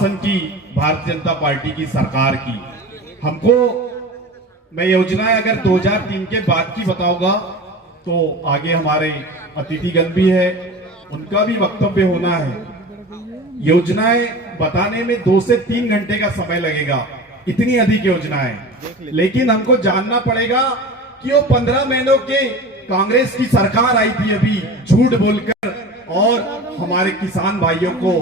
शासन की, भारतीय जनता पार्टी की सरकार की। हमको मैं योजनाएं अगर 2003 के बाद की बताऊंगा तो आगे हमारे अतिथिगण भी है, उनका भी वक्तव्य होना है। योजनाएं बताने में 2 से 3 घंटे का समय लगेगा, इतनी अधिक योजनाएं। लेकिन हमको जानना पड़ेगा कि वो 15 महीनों के कांग्रेस की सरकार आई थी अभी झूठ बोलकर, और हमारे किसान भाइयों को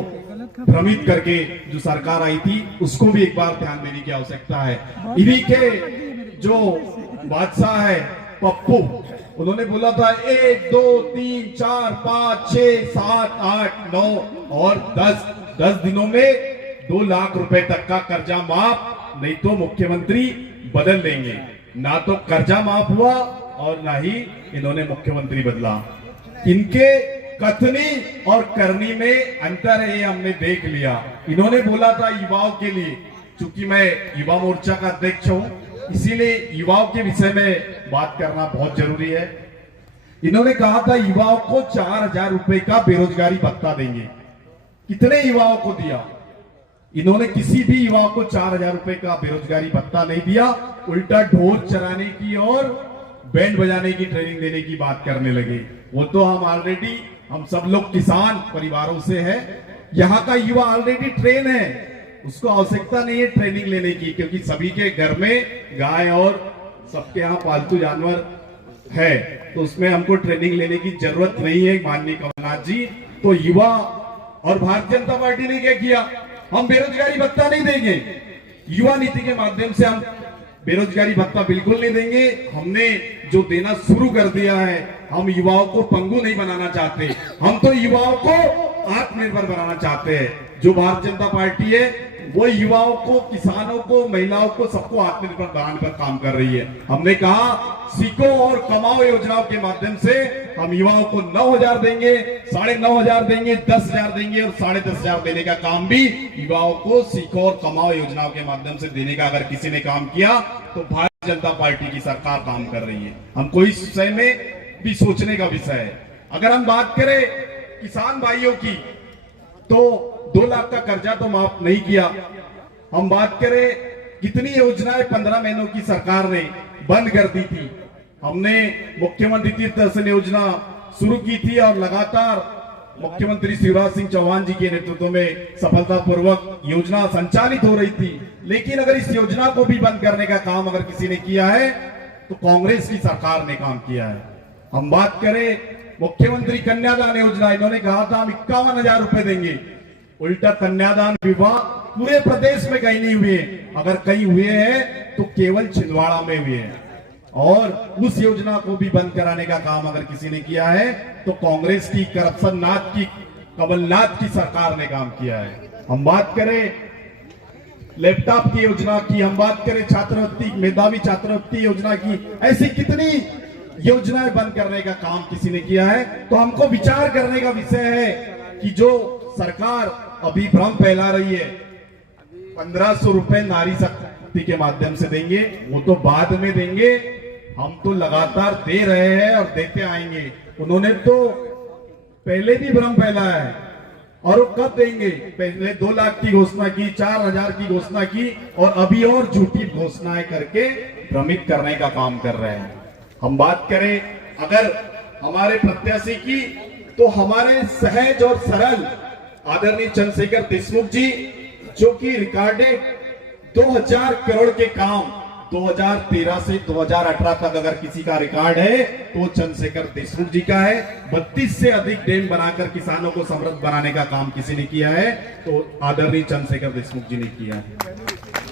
भ्रमित करके जो सरकार आई थी उसको भी एक बार ध्यान देने की आवश्यकता है। इन्हीं के जो बादशाह है पप्पू, उन्होंने बोला था 1 2 3 4 5 6 7 8 9 और 10 दिनों में 2 लाख रुपए तक का कर्जा माफ, नहीं तो मुख्यमंत्री बदल देंगे। ना तो कर्जा माफ हुआ और ना ही इन्होंने मुख्यमंत्री बदला। इनके कथनी और करनी में अंतर है, ये हमने देख लिया। इन्होंने बोला था युवाओं के लिए, चूंकि मैं युवा मोर्चा का अध्यक्ष हूं इसीलिए युवाओं के विषय में बात करना बहुत जरूरी है। इन्होंने कहा था युवाओं को 4000 रुपए का बेरोजगारी भत्ता देंगे। कितने युवाओं को दिया? इन्होंने किसी भी युवाओं को 4000 रुपए का बेरोजगारी भत्ता नहीं दिया, उल्टा ढोल चराने की और बैंड बजाने की ट्रेनिंग देने की बात करने लगे। वो तो हम सब लोग किसान परिवारों से है, यहाँ का युवा ऑलरेडी ट्रेन है, उसको आवश्यकता नहीं है ट्रेनिंग लेने की, क्योंकि सभी के घर में गाय और सबके यहाँ पालतू जानवर है, तो उसमें हमको ट्रेनिंग लेने की जरूरत नहीं है। माननीय कमलनाथ जी, तो युवा और भारतीय जनता पार्टी ने क्या किया? हम बेरोजगारी भत्ता नहीं देंगे, युवा नीति के माध्यम से हम बेरोजगारी भत्ता बिल्कुल नहीं देंगे। हमने जो देना शुरू कर दिया है, हम युवाओं को पंगु नहीं बनाना चाहते, हम तो युवाओं को आत्मनिर्भर बनाना चाहते हैं। जो भारतीय जनता पार्टी है वो युवाओं को, किसानों को, महिलाओं को, सबको आत्मनिर्भर बनाने पर काम कर रही है। हमने कहा सीखो और कमाओ योजनाओं के माध्यम से हम युवाओं को 9000 देंगे, 9500 देंगे, 10000 देंगे और 10500 देने का काम भी युवाओं को सीखो और कमाओ योजनाओं के माध्यम से देने का अगर किसी ने काम किया तो भारतीय जनता पार्टी की सरकार काम कर रही है। हमको इस विषय में भी सोचने का विषय है। अगर हम बात करें किसान भाइयों की तो 2 लाख का कर्जा तो माफ नहीं किया। हम बात करें कितनी योजनाएं 15 महीनों की सरकार ने बंद कर दी थी। हमने मुख्यमंत्री तीर्थ दर्शन योजना शुरू की थी और लगातार मुख्यमंत्री शिवराज सिंह चौहान जी के नेतृत्व में सफलतापूर्वक योजना संचालित हो रही थी। लेकिन अगर इस योजना को भी बंद करने का काम अगर किसी ने किया है तो कांग्रेस की सरकार ने काम किया है। हम बात करें मुख्यमंत्री कन्यादान योजना, इन्होंने कहा था हम 51,000 रुपए देंगे, उल्टा कन्यादान विवाह पूरे प्रदेश में कहीं नहीं हुए, अगर कहीं हुए हैं तो केवल छिंदवाड़ा में हुए हैं। और उस योजना को भी बंद कराने का काम अगर किसी ने किया है तो कांग्रेस की करप्शन नाथ की, कमलनाथ की सरकार ने काम किया है। हम बात करें लैपटॉप की योजना की, हम बात करें छात्रवृत्ति, मेधावी छात्रवृत्ति योजना की, ऐसी कितनी योजनाएं बंद करने का काम किसी ने किया है। तो हमको विचार करने का विषय है कि जो सरकार अभी भ्रम फैला रही है 1500 रुपए नारी शक्ति के माध्यम से देंगे, वो तो बाद में देंगे, हम तो लगातार दे रहे हैं और देते आएंगे। उन्होंने तो पहले भी भ्रम फैलाया है और वो कब देंगे? पहले 2 लाख की घोषणा की, 4000 की घोषणा की और अभी और झूठी घोषणाएं करके भ्रमित करने का काम कर रहे हैं। हम बात करें अगर हमारे प्रत्याशी की तो हमारे सहज और सरल आदरणीय चंद्रशेखर देशमुख जी, जो कि रिकॉर्डेड 2000 करोड़ के काम 2013 से 2018 तक अगर किसी का रिकॉर्ड है तो चंद्रशेखर देशमुख जी का है। 32 से अधिक डैम बनाकर किसानों को समृद्ध बनाने का काम किसी ने किया है तो आदरणीय चंद्रशेखर देशमुख जी ने किया है।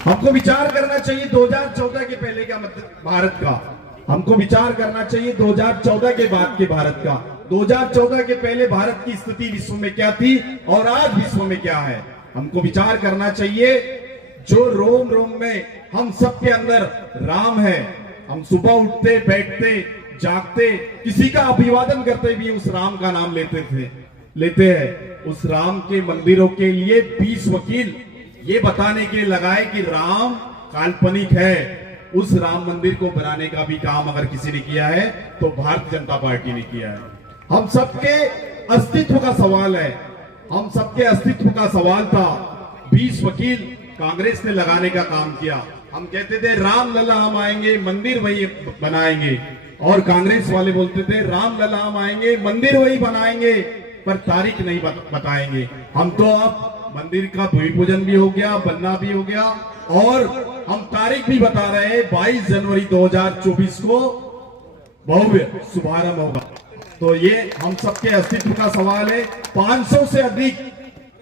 हमको विचार करना चाहिए 2014 के पहले का भारत का, हमको विचार करना चाहिए 2014 के बाद के भारत का। 2014 के पहले भारत की स्थिति विश्व में क्या थी और आज विश्व में क्या है, हमको विचार करना चाहिए। जो रोम रोम में हम सबके अंदर राम है, हम सुबह उठते बैठते जागते किसी का अभिवादन करते भी उस राम का नाम लेते हैं। उस राम के मंदिरों के लिए 20 वकील ये बताने के लिए लगाए कि राम काल्पनिक है। उस राम मंदिर को बनाने का भी काम अगर किसी ने किया है तो भारतीय जनता पार्टी ने किया है। हम सबके अस्तित्व का सवाल है, हम सबके अस्तित्व का सवाल था। 20 वकील कांग्रेस ने लगाने का काम किया। हम कहते थे राम लला हम आएंगे मंदिर वही बनाएंगे, और कांग्रेस वाले बोलते थे राम लला हम आएंगे मंदिर वही बनाएंगे, पर तारीख नहीं बताएंगे। हम तो अब मंदिर का भूमि पूजन भी हो गया, बनना भी हो गया, और हम तारीख भी बता रहे हैं 22 जनवरी 2024 को भव्य शुभारंभ होगा। तो ये हम सबके अस्तित्व का सवाल है। 500 से अधिक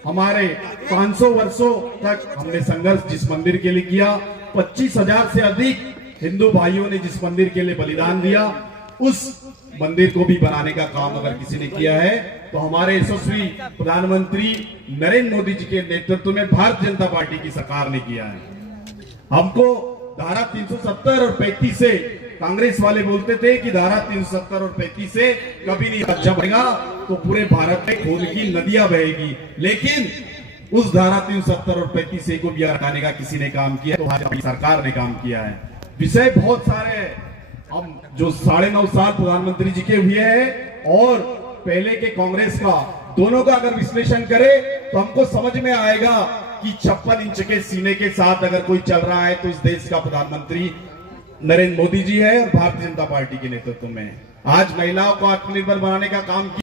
हमारे 500 वर्षों तक हमने संघर्ष जिस मंदिर के लिए किया, 25,000 से अधिक हिंदू भाइयों ने जिस मंदिर के लिए बलिदान दिया, उस मंदिर को भी बनाने का काम अगर किसी ने किया है तो हमारे यशस्वी प्रधानमंत्री नरेंद्र मोदी जी के नेतृत्व में भारतीय जनता पार्टी की सरकार ने किया है। हमको धारा 370 और 35 से, कांग्रेस वाले बोलते थे कि धारा 370 और 35 से कभी नहीं बच्चा बनेगा तो पूरे भारत में खून की नदियां बहेगी, लेकिन उस धारा 370 और 35 से को भी हटाने का किसी ने काम किया तो हमारी सरकार ने काम किया है। विषय बहुत सारे हैं। हम जो 9.5 साल प्रधानमंत्री जी के हुए हैं और पहले के कांग्रेस का, दोनों का अगर विश्लेषण करें तो हमको समझ में आएगा कि 56 इंच के सीने के साथ अगर कोई चल रहा है तो इस देश का प्रधानमंत्री नरेंद्र मोदी जी है और भारतीय जनता पार्टी के नेतृत्व में। आज महिलाओं को आत्मनिर्भर बनाने का काम किया।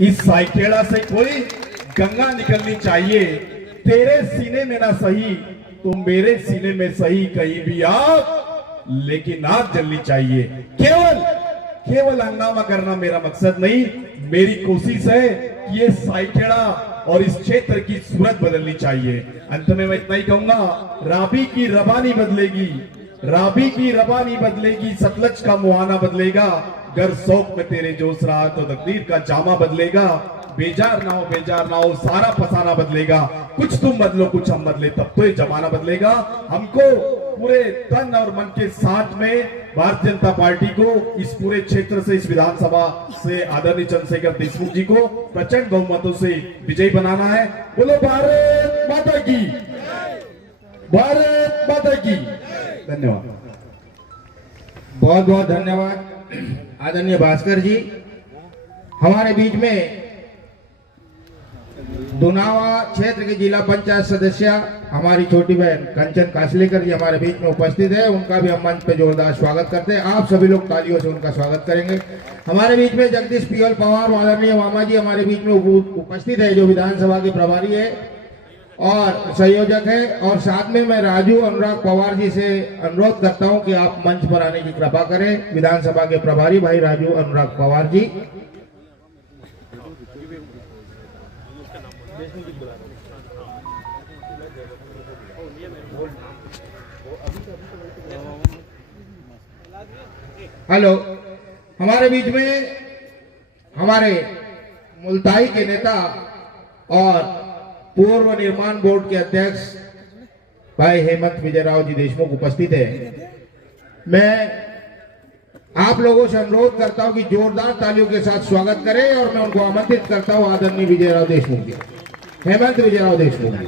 इस साइकेड़ा से कोई गंगा निकलनी चाहिए, तेरे सीने में ना सही तो मेरे सीने में सही, कहीं भी आग लेकिन आग जलनी चाहिए। केवल हंगामा करना मेरा मकसद नहीं, मेरी कोशिश है कि ये साइकेड़ा और इस क्षेत्र की सूरत बदलनी चाहिए। अंत में मैं इतना ही कहूंगा, राबी की रबानी बदलेगी, राबी की रबानी बदलेगी, सतलज का मुहाना बदलेगा, गर शौक में तेरे जोश रहा तो तकदीर का जामा बदलेगा। बेजार ना हो, सारा फसाना बदलेगा, कुछ तुम बदलो कुछ हम बदले, तब तो ये जमाना बदलेगा। हमको पूरे तन और मन के साथ में भारतीय जनता पार्टी को इस पूरे क्षेत्र से, इस विधानसभा से आदरणीय चंद्रशेखर देशमुख जी को प्रचंड बहुमतों से विजयी बनाना है। बोलो भारत माता की, भारत माता की। धन्यवाद, बहुत बहुत धन्यवाद आदरणीय भास्कर जी। हमारे बीच में दुनावा क्षेत्र के जिला पंचायत सदस्य हमारी छोटी बहन कंचन कासलेकर जी हमारे बीच में उपस्थित है, उनका भी हम मंच पे जोरदार स्वागत करते हैं। आप सभी लोग तालियों से उनका स्वागत करेंगे। हमारे बीच में जगदीश पीएल पवार आदरणीय मामा जी हमारे बीच में उपस्थित है, जो विधानसभा के प्रभारी है और संयोजक है। और साथ में मैं राजू अनुराग पवार जी से अनुरोध करता हूं कि आप मंच पर आने की कृपा करें। विधानसभा के प्रभारी भाई राजू अनुराग पवार जी। हेलो, हमारे बीच में हमारे मुल्ताई के नेता और पूर्व निर्माण बोर्ड के अध्यक्ष भाई हेमंत विजय राव जी देशमुख उपस्थित है। मैं आप लोगों से अनुरोध करता हूं कि जोरदार तालियों के साथ स्वागत करें और मैं उनको आमंत्रित करता हूं आदरणीय विजयराव देशमुख जी, हेमंत विजयराव देशमुख जी।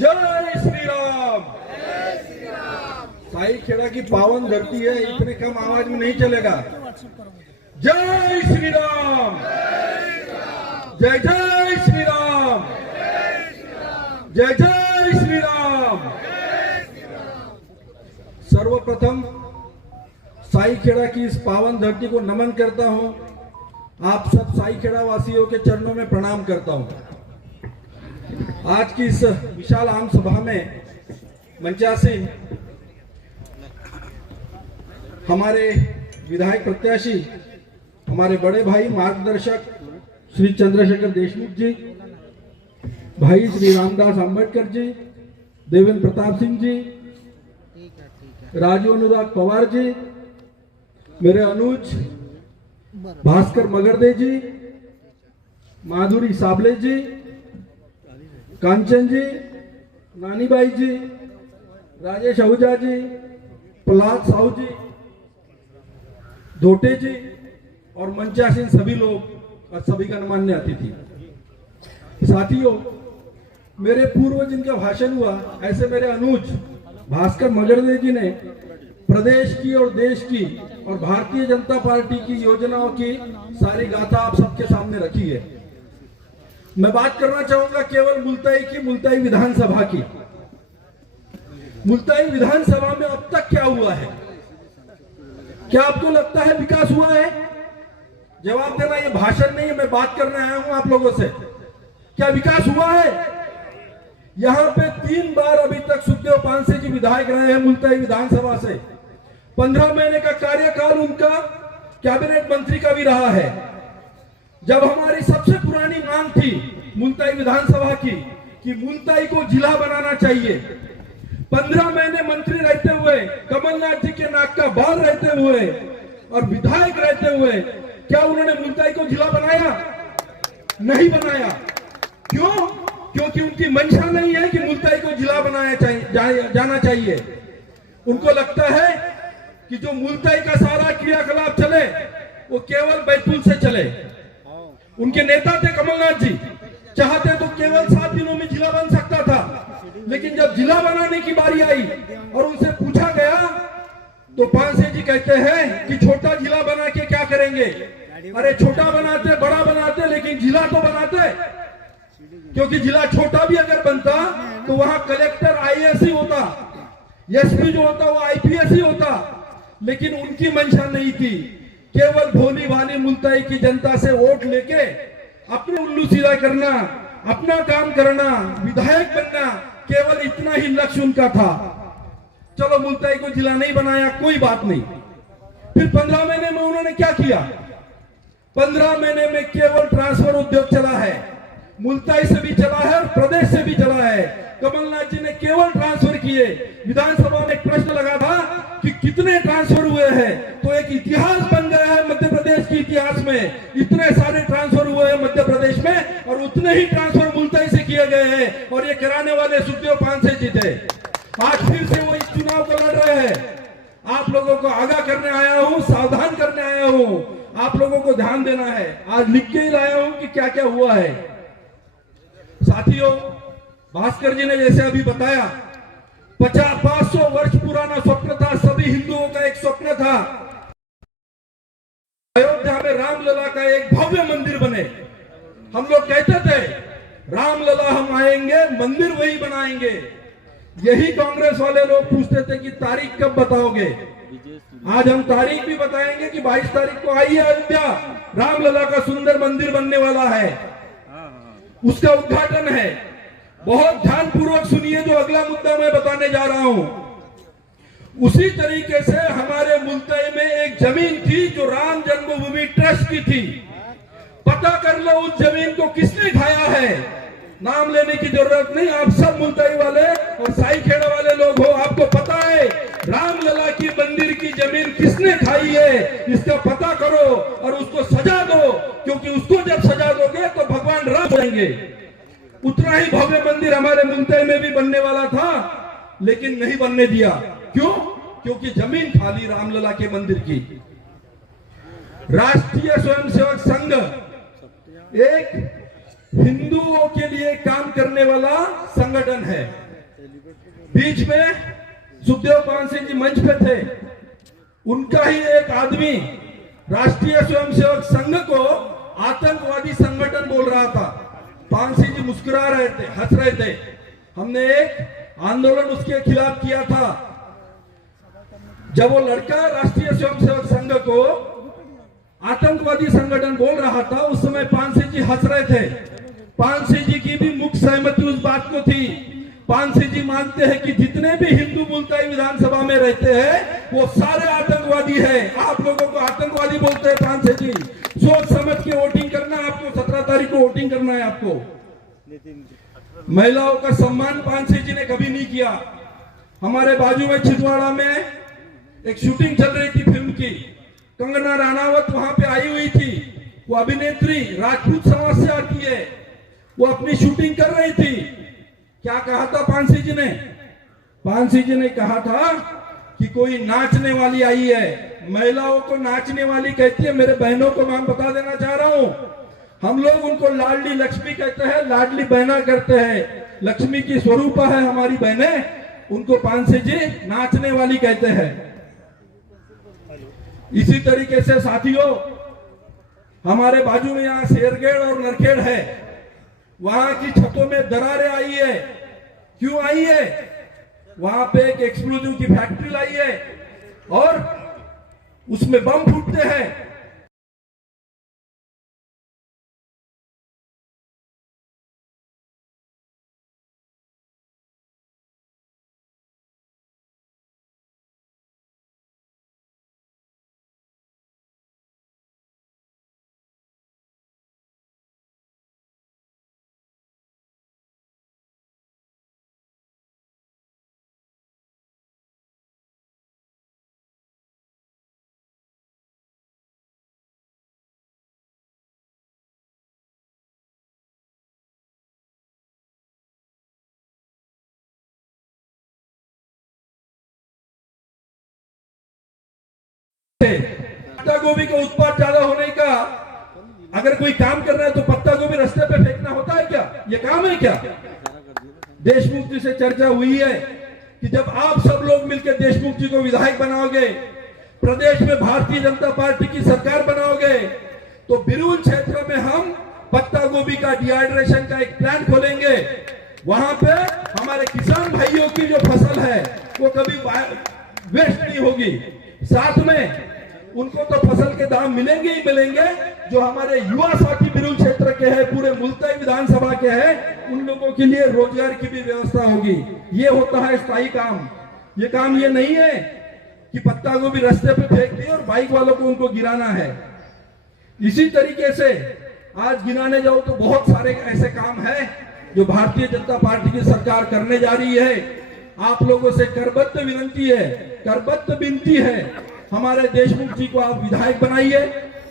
जय श्री राम। साई खेड़ा की पावन धरती है, इतने कम आवाज में नहीं चलेगा। जय श्री राम, जय जय श्री राम, जय जय श्री राम। सर्वप्रथम साई खेड़ा की इस पावन धरती को नमन करता हूं। आप सब साई खेड़ा वासियों के चरणों में प्रणाम करता हूं। आज की इस विशाल आम सभा में मंचासीन हमारे विधायक प्रत्याशी, हमारे बड़े भाई मार्गदर्शक श्री चंद्रशेखर देशमुख जी, भाई श्री रामदास आंबेडकर जी, देवेंद्र प्रताप सिंह जी, राजू अनुराग पवार जी, मेरे अनुज भास्कर मगरदे जी, माधुरी साबले जी, कांचन जी, नानीबाई जी, राजेश आहूजा जी, प्रहलाद साहू जी, धोटे जी और मंचासीन सभी लोग और सभी गणमान्य अतिथि। साथियों, मेरे पूर्व जिनका भाषण हुआ, ऐसे मेरे अनुज भास्कर मगरदे जी ने प्रदेश की और देश की और भारतीय जनता पार्टी की योजनाओं की सारी गाथा आप सबके सामने रखी है। मैं बात करना चाहूंगा केवल मुल्ताई की, मुल्ताई विधानसभा की। मुल्ताई विधानसभा में अब तक क्या हुआ है? क्या आपको लगता है विकास हुआ है? जवाब देना, ये भाषण नहीं है, मैं बात करने आया हूं आप लोगों से। क्या विकास हुआ है? यहां पे 3 बार अभी तक सुखदेव पांसे जी विधायक रहे हैं मुल्ताई विधानसभा से। 15 महीने का कार्यकाल उनका कैबिनेट मंत्री का भी रहा है। जब हमारी सबसे पुरानी मांग थी मुल्ताई विधानसभा की कि मुल्ताई को जिला बनाना चाहिए, 15 महीने मंत्री रहते हुए, कमलनाथ जी के नाक का बाल रहते हुए और विधायक रहते हुए, क्या उन्होंने मुल्ताई को जिला बनाया? नहीं बनाया। क्यों? क्योंकि उनकी मंशा नहीं है कि मुल्ताई को जिला बनाया जाना चाहिए। उनको लगता है कि जो मुल्ताई का सारा क्रियाकलाप चले वो केवल बैतूल से चले। उनके नेता थे कमलनाथ जी, चाहते तो केवल 7 दिनों में जिला बन सकता था, लेकिन जब जिला बनाने की बारी आई और उनसे पूछा गया तो पांसे जी कहते हैं कि छोटा जिला बना के क्या करेंगे? अरे छोटा बनाते, बड़ा बनाते, लेकिन जिला तो बनाते। क्योंकि जिला छोटा भी अगर बनता तो वहां कलेक्टर आईएएस ही होता, एसपी जो होता वो आईपीएस ही होता। लेकिन उनकी मंशा नहीं थी, केवल भोली भाली मुल्ताई की जनता से वोट लेके अपने उल्लू सीधा करना, अपना काम करना, विधायक बनना, केवल इतना ही लक्ष्य उनका था। चलो मुल्ताई को जिला नहीं बनाया, कोई बात नहीं। फिर 15 महीने में उन्होंने क्या किया? 15 महीने में केवल ट्रांसफर उद्योग चला है, मुल्ताई से भी चला है और प्रदेश से भी चला है। कमलनाथ जी ने केवल ट्रांसफर किए। विधानसभा में एक प्रश्न लगा था कि कितने ट्रांसफर हुए हैं, तो एक इतिहास बन गया है मध्य प्रदेश के इतिहास में। इतने सारे ट्रांसफर हुए हैं मध्य प्रदेश में और उतने ही ट्रांसफर मुल्ताई से किए गए हैं और ये कराने वाले सुखदेव पांसे जी थे। आज फिर से वो इस चुनाव को लड़ रहे हैं। आप लोगों को आगाह करने आया हूं, सावधान करने आया हूं, आप लोगों को ध्यान देना है। आज लिख के ही लाया हूं कि क्या क्या हुआ है। साथियों, भास्कर जी ने जैसे अभी बताया, 500 वर्ष पुराना स्वप्न था, सभी हिंदुओं का एक स्वप्न था, अयोध्या में रामलला का एक भव्य मंदिर बने। हम लोग कहते थे रामलला हम आएंगे, मंदिर वही बनाएंगे। यही कांग्रेस वाले लोग पूछते थे कि तारीख कब बताओगे। आज हम तारीख भी बताएंगे कि 22 तारीख को आइए अयोध्या, रामलला का सुंदर मंदिर बनने वाला है, उसका उद्घाटन है। बहुत ध्यानपूर्वक सुनिए जो अगला मुद्दा मैं बताने जा रहा हूं। उसी तरीके से हमारे मुल्ताई में एक जमीन थी जो राम जन्मभूमि ट्रस्ट की थी। पता कर लो उस जमीन को किसने खाया है। नाम लेने की जरूरत नहीं, आप सब मुल्ताई वाले और साई खेड़ा वाले लोग हो, आपको पता है रामलला की मंदिर की जमीन किसने किसने खाई है इसका पता करो और उसको सजा दो, क्योंकि उसको जब सजा दोगे तो भगवान राम बनेंगे। उतना ही भव्य मंदिर हमारे मुंतई में भी बनने वाला था, लेकिन नहीं बनने दिया। क्यों? क्योंकि जमीन खाली रामलला के मंदिर की। राष्ट्रीय स्वयंसेवक संघ एक हिंदुओं के लिए काम करने वाला संगठन है। बीच में सुखदेव पांसे जी मंच पे थे, उनका ही एक आदमी राष्ट्रीय स्वयंसेवक संघ को आतंकवादी संगठन बोल रहा था। पांसे जी मुस्कुरा रहे थे, हंस रहे थे। हमने एक आंदोलन उसके खिलाफ किया था। जब वो लड़का राष्ट्रीय स्वयंसेवक संघ को आतंकवादी संगठन बोल रहा था, उस समय पांसे जी हंस रहे थे। पांसे जी की भी मुख्य सहमति उस बात को थी। पांसे जी मानते हैं कि जितने भी हिंदू मुल्ताई विधानसभा में रहते हैं वो सारे आतंकवादी हैं। आप लोगों को आतंकवादी बोलते हैं पांसे जी। सोच समझ के वोटिंग करना है आपको, 17 तारीख को वोटिंग करना है आपको। महिलाओं का सम्मान पांसे जी ने कभी नहीं किया। हमारे बाजू में छिंदवाड़ा में एक शूटिंग चल रही थी फिल्म की, कंगना राणावत वहां पे आई हुई थी। वो अभिनेत्री राजपूत समाज से आती है, वो अपनी शूटिंग कर रही थी। क्या कहा था पांसे जी ने? पांसे जी ने कहा था कि कोई नाचने वाली आई है। महिलाओं को नाचने वाली कहती है। मेरे बहनों को मैं बता देना चाह रहा हूं, हम लोग उनको लाडली लक्ष्मी कहते हैं, लाडली बहना करते हैं। लक्ष्मी की स्वरूपा है हमारी बहनें, उनको पांसे जी नाचने वाली कहते हैं। इसी तरीके से साथियों, हमारे बाजू में यहाँ शेरगेड़ और नरखेड़ है, वहां की छतों में दरारें आई है। क्यों आई है? वहां पे एक एक्सप्लोजिव की फैक्ट्री लाई है और उसमें बम फूटते हैं। पत्ता गोभी का उत्पाद ज्यादा होने का अगर कोई काम कर रहा है तो पत्ता गोभी रास्ते पे फेंकना होता है क्या? ये काम है क्या? देशमुख जी से चर्चा हुई है कि जब आप सब लोग मिलकर देशमुख जी को विधायक बनाओगे, प्रदेश में भारतीय जनता पार्टी की सरकार बनाओगे, तो बिरूल क्षेत्र में हम पत्ता गोभी का डिहाइड्रेशन का एक प्लांट खोलेंगे। वहां पे हमारे किसान भाइयों की जो फसल है वो कभी वेस्ट नहीं होगी। साथ में उनको तो फसल के दाम मिलेंगे ही मिलेंगे। जो हमारे युवा साथी बिरूल क्षेत्र के हैं, पूरे मुल्ताई विधानसभा के हैं, उन लोगों के लिए रोजगार की भी व्यवस्था होगी। ये होता है स्थायी काम। ये काम ये नहीं है कि पत्ता गोभी रास्ते पे फेंक दिए और बाइक वालों को उनको गिराना है। इसी तरीके से आज गिनाने जाओ तो बहुत सारे ऐसे काम है जो भारतीय जनता पार्टी की सरकार करने जा रही है। आप लोगों से करबद्ध विनती है, करबद्ध विनती है, हमारे देशमुख जी को आप विधायक बनाइए,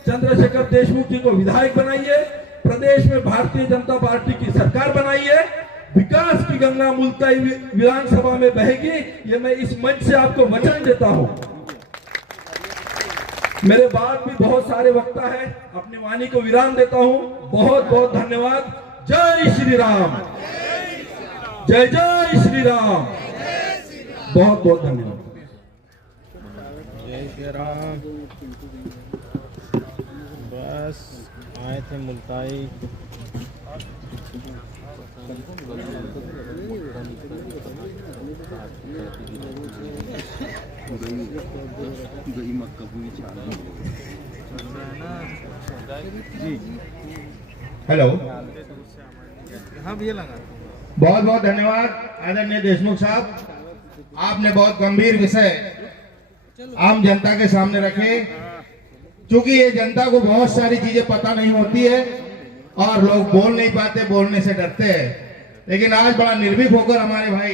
चंद्रशेखर देशमुख जी को विधायक बनाइए, प्रदेश में भारतीय जनता पार्टी की सरकार बनाइए। विकास की गंगा मुल्ताई विधानसभा में बहेगी, ये मैं इस मंच से आपको वचन देता हूं। मेरे बाद भी बहुत सारे वक्ता है, अपनी वाणी को विराम देता हूं। बहुत बहुत धन्यवाद। जय श्री राम, जय जय श्री राम। बहुत बहुत धन्यवाद। जय श्री राम। बस आए थे मुल्ताई। हेलो, हाँ भैया लगा। बहुत बहुत धन्यवाद आदरणीय देशमुख साहब, आपने बहुत गंभीर विषय आम जनता के सामने रखे। क्योंकि ये जनता को बहुत सारी चीजें पता नहीं होती है और लोग बोल नहीं पाते, बोलने से डरते हैं। लेकिन आज बड़ा निर्भीक होकर हमारे भाई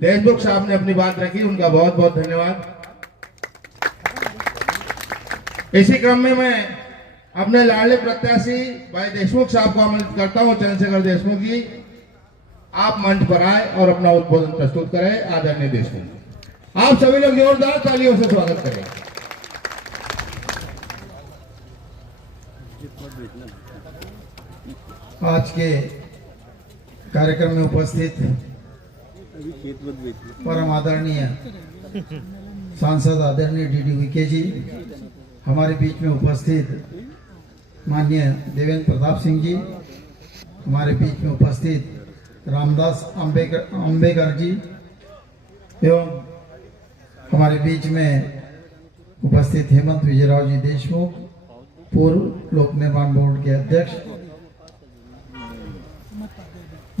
देशमुख साहब ने अपनी बात रखी, उनका बहुत बहुत धन्यवाद। इसी क्रम में मैं अपने लाडले प्रत्याशी भाई देशमुख साहब को आमंत्रित करता हूं। चंद्रशेखर देशमुख जी, आप मंच पर आए और अपना उद्बोधन प्रस्तुत करें। आदरणीय देशमुख, आप सभी लोग जोरदार तालियों से स्वागत करें। आज के कार्यक्रम में उपस्थित परम आदरणीय सांसद आदरणीय डीडी विके जी, हमारे बीच में उपस्थित माननीय देवेंद्र प्रताप सिंह जी, हमारे बीच में उपस्थित रामदास अंबेकर जी एवं हमारे बीच में उपस्थित हेमंत विजयराव जी देशमुख, पूर्व लोक निर्माण बोर्ड के अध्यक्ष,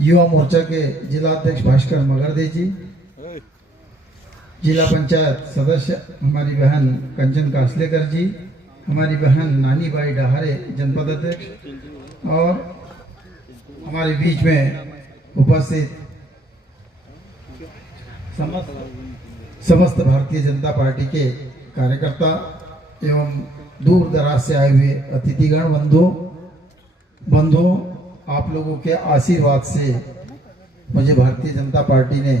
युवा मोर्चा के जिला अध्यक्ष भास्कर मगरदे जी, जिला पंचायत सदस्य हमारी बहन कंचन कासलेकर जी, हमारी बहन नानी बाई डहारे जनपद अध्यक्ष, और हमारे बीच में उपस्थित समस्त भारतीय जनता पार्टी के कार्यकर्ता एवं दूर दराज से आए हुए अतिथिगण बंधुओं, आप लोगों के आशीर्वाद से मुझे भारतीय जनता पार्टी ने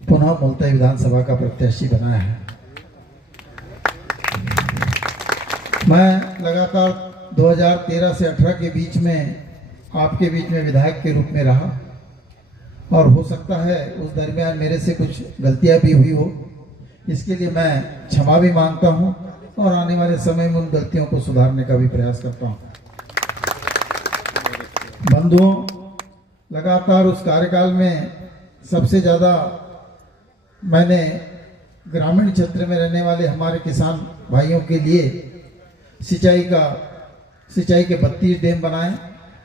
पुनः मुल्ताई विधानसभा का प्रत्याशी बनाया है। मैं लगातार 2013 से 18 के बीच में आपके बीच में विधायक के रूप में रहा और हो सकता है उस दरमियान मेरे से कुछ गलतियां भी हुई हो, इसके लिए मैं क्षमा भी मांगता हूं और आने वाले समय में उन गलतियों को सुधारने का भी प्रयास करता हूं। बंधुओं, लगातार उस कार्यकाल में सबसे ज़्यादा मैंने ग्रामीण क्षेत्र में रहने वाले हमारे किसान भाइयों के लिए सिंचाई के 32 डैम बनाए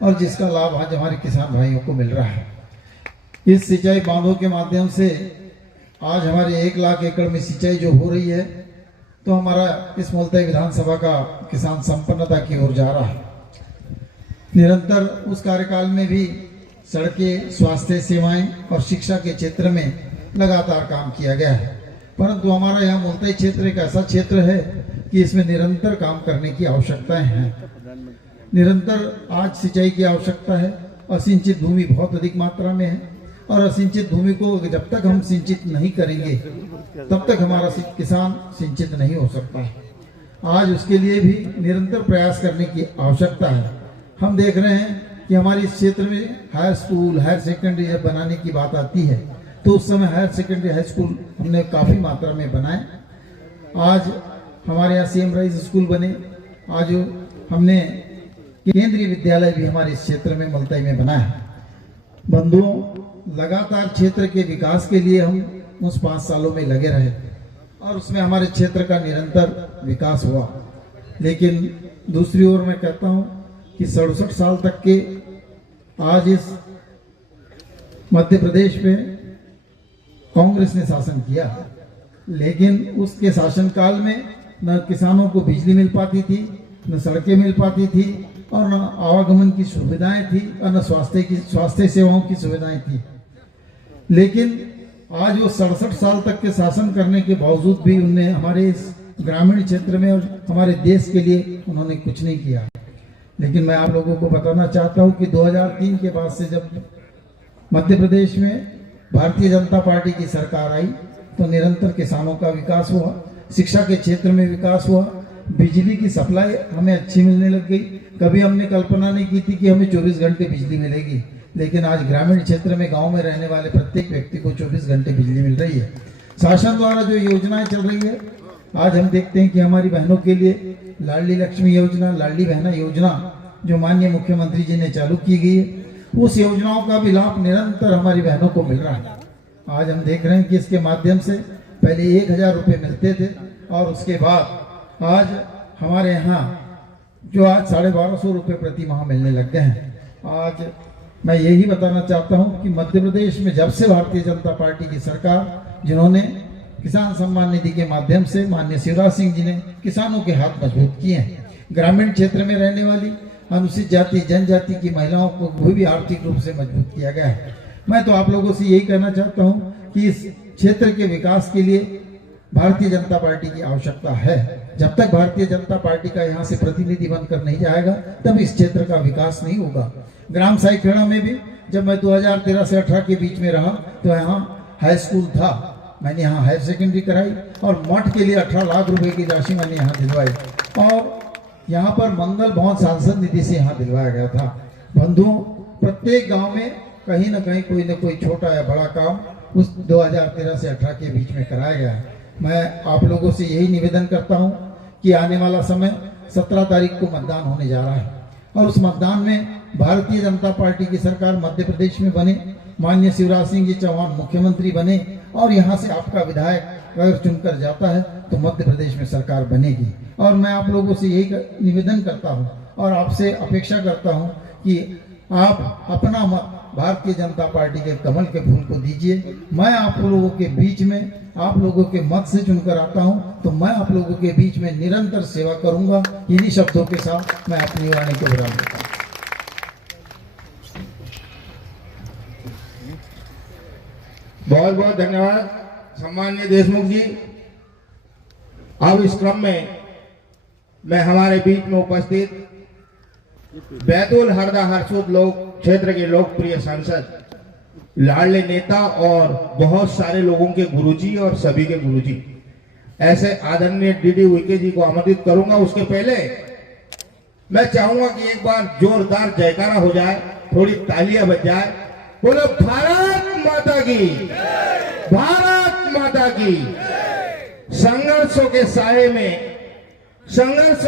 और जिसका लाभ आज हमारे किसान भाइयों को मिल रहा है। इस सिंचाई बांधों के माध्यम से आज हमारे 1 लाख एकड़ में सिंचाई जो हो रही है, तो हमारा इस मुल्ताई विधानसभा का किसान संपन्नता की ओर जा रहा है। निरंतर उस कार्यकाल में भी सड़कें, स्वास्थ्य सेवाएं और शिक्षा के क्षेत्र में लगातार काम किया गया है, परंतु हमारा यहाँ मुल्ताई क्षेत्र एक ऐसा क्षेत्र है कि इसमें निरंतर काम करने की आवश्यकताएं हैं। निरंतर आज सिंचाई की आवश्यकता है। असिंचित भूमि बहुत अधिक मात्रा में है और असिंचित भूमि को जब तक हम सिंचित नहीं करेंगे तब तक हमारा किसान सिंचित नहीं हो सकता है। आज उसके लिए भी निरंतर प्रयास करने की आवश्यकता है। हम देख रहे हैं कि हमारे इस क्षेत्र में हायर स्कूल, हायर सेकेंडरी जब बनाने की बात आती है तो उस समय हायर सेकेंडरी, हाई स्कूल हमने काफ़ी मात्रा में बनाए। आज हमारे यहाँ CM राइज स्कूल बने, आज हमने केंद्रीय विद्यालय भी हमारे इस क्षेत्र में मुल्ताई में बना है। बंधुओं, लगातार क्षेत्र के विकास के लिए हम उस 5 सालों में लगे रहे और उसमें हमारे क्षेत्र का निरंतर विकास हुआ। लेकिन दूसरी ओर मैं कहता हूं कि 67 साल तक के आज इस मध्य प्रदेश में कांग्रेस ने शासन किया, लेकिन उसके शासनकाल में न किसानों को बिजली मिल पाती थी, न सड़कें मिल पाती थी और न आवागमन की सुविधाएं थी और न स्वास्थ्य सेवाओं की सुविधाएं थी। लेकिन आज वो 67 साल तक के शासन करने के बावजूद भी उनने हमारे इस ग्रामीण क्षेत्र में और हमारे देश के लिए उन्होंने कुछ नहीं किया। लेकिन मैं आप लोगों को बताना चाहता हूं कि 2003 के बाद से जब मध्य प्रदेश में भारतीय जनता पार्टी की सरकार आई तो निरंतर किसानों का विकास हुआ, शिक्षा के क्षेत्र में विकास हुआ, बिजली की सप्लाई हमें अच्छी मिलने लग गई। कभी हमने कल्पना नहीं की थी कि हमें 24 घंटे बिजली मिलेगी, लेकिन आज ग्रामीण क्षेत्र में, गांव में रहने वाले प्रत्येक व्यक्ति को 24 घंटे बिजली मिल रही है। शासन द्वारा जो योजनाएं चल रही है, आज हम देखते हैं कि हमारी बहनों के लिए लाडली लक्ष्मी योजना, लाडली बहना योजना जो माननीय मुख्यमंत्री जी ने चालू की गई है, उस योजनाओं का भी लाभ निरंतर हमारी बहनों को मिल रहा है। आज हम देख रहे हैं कि इसके माध्यम से पहले 1000 रुपये मिलते थे और उसके बाद आज हमारे यहाँ जो आज 1250 रुपये प्रति माह मिलने लग गए हैं। आज मैं यही बताना चाहता हूँ कि मध्य प्रदेश में जब से भारतीय जनता पार्टी की सरकार, जिन्होंने किसान सम्मान निधि के माध्यम से माननीय शिवराज सिंह जी ने किसानों के हाथ मजबूत किए हैं, ग्रामीण क्षेत्र में रहने वाली अनुसूचित जाति जनजाति की महिलाओं को भी आर्थिक रूप से मजबूत किया गया है। मैं तो आप लोगों से यही कहना चाहता हूं कि इस क्षेत्र के विकास के लिए भारतीय जनता पार्टी की आवश्यकता है। जब तक भारतीय जनता पार्टी का यहाँ से प्रतिनिधि बनकर नहीं जाएगा तब इस क्षेत्र का विकास नहीं होगा। ग्राम साईखेड़ा में भी जब मैं 2013 से 18 के बीच में रहा तो यहाँ हाई स्कूल था, मैंने यहाँ हायर सेकेंडरी कराई और मठ के लिए 18 लाख रुपए की राशि मैंने यहाँ दिलवाई और यहाँ पर मंगल भवन सांसद निधि से यहाँ दिलवाया गया था। बंधुओं, प्रत्येक गांव में कहीं ना कहीं कोई ना कोई छोटा या बड़ा काम उस 2013 से 18 के बीच में कराया गया है। मैं आप लोगों से यही निवेदन करता हूं कि आने वाला समय 17 तारीख को मतदान होने जा रहा है और उस मतदान में भारतीय जनता पार्टी की सरकार मध्य प्रदेश में बने, माननीय शिवराज सिंह जी चौहान मुख्यमंत्री बने और यहाँ से आपका विधायक अगर चुनकर जाता है तो मध्य प्रदेश में सरकार बनेगी। और मैं आप लोगों से यही निवेदन करता हूँ और आपसे अपेक्षा करता हूँ कि आप अपना मत भारतीय जनता पार्टी के कमल के फूल को दीजिए। मैं आप लोगों के बीच में आप लोगों के मत से चुनकर आता हूं तो मैं आप लोगों के बीच में निरंतर सेवा करूंगा। इन्हीं शब्दों के साथ मैं अपनी वाणी को विराम देता हूं। बहुत बहुत धन्यवाद सम्माननीय देशमुख जी। अब इस क्रम में मैं हमारे बीच में उपस्थित बैतूल हरदा हरसूद लोक क्षेत्र के लोकप्रिय सांसद, लाडले नेता और बहुत सारे लोगों के गुरुजी और सभी के गुरुजी ऐसे आदरणीय डीडी उइके जी को आमंत्रित करूंगा। उसके पहले मैं चाहूंगा कि एक बार जोरदार जयकारा हो जाए, थोड़ी तालियां बज जाए। बोलो भारत माता की, भारत माता की। संघर्षों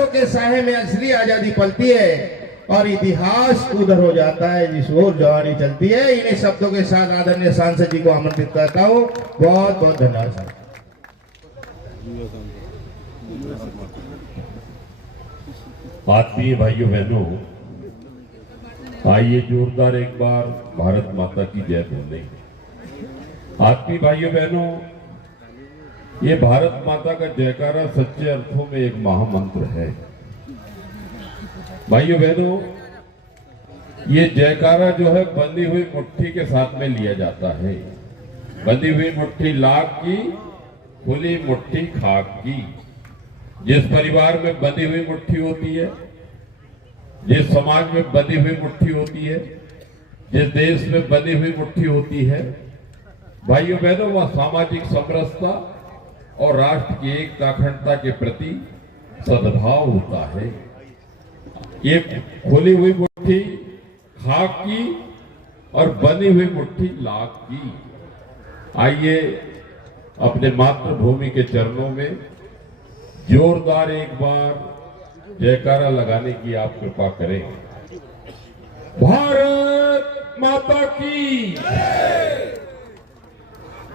के साये में असली आजादी पलती है और इतिहास उधर हो जाता है जिस ओर जवानी चलती है। इन्हीं शब्दों के साथ आदरणीय सांसद जी को आमंत्रित करता हूं। बहुत बहुत धन्यवाद। आत्मीय भाइयों बहनों, आइए जोरदार एक बार भारत माता की जय बोलें। आत्मीय भाइयों बहनों, ये भारत माता का जयकारा सच्चे अर्थों में एक महामंत्र है। भाइयों बहनों, ये जयकारा जो है बंधी हुई मुट्ठी के साथ में लिया जाता है। बंधी हुई मुट्ठी लाख की, खुली मुट्ठी खाक की। जिस परिवार में बंधी हुई मुट्ठी होती है, जिस समाज में बंधी हुई मुट्ठी होती है, जिस देश में बंधी हुई मुट्ठी होती है, भाइयों बहनों, वह सामाजिक समरसता और राष्ट्र की एकता अखंडता के प्रति सद्भाव होता है। ये खोली हुई मुट्ठी खाक की और बनी हुई मुट्ठी लाख की। आइए अपने मातृभूमि के चरणों में जोरदार एक बार जयकारा लगाने की आप कृपा करें। भारत माता की।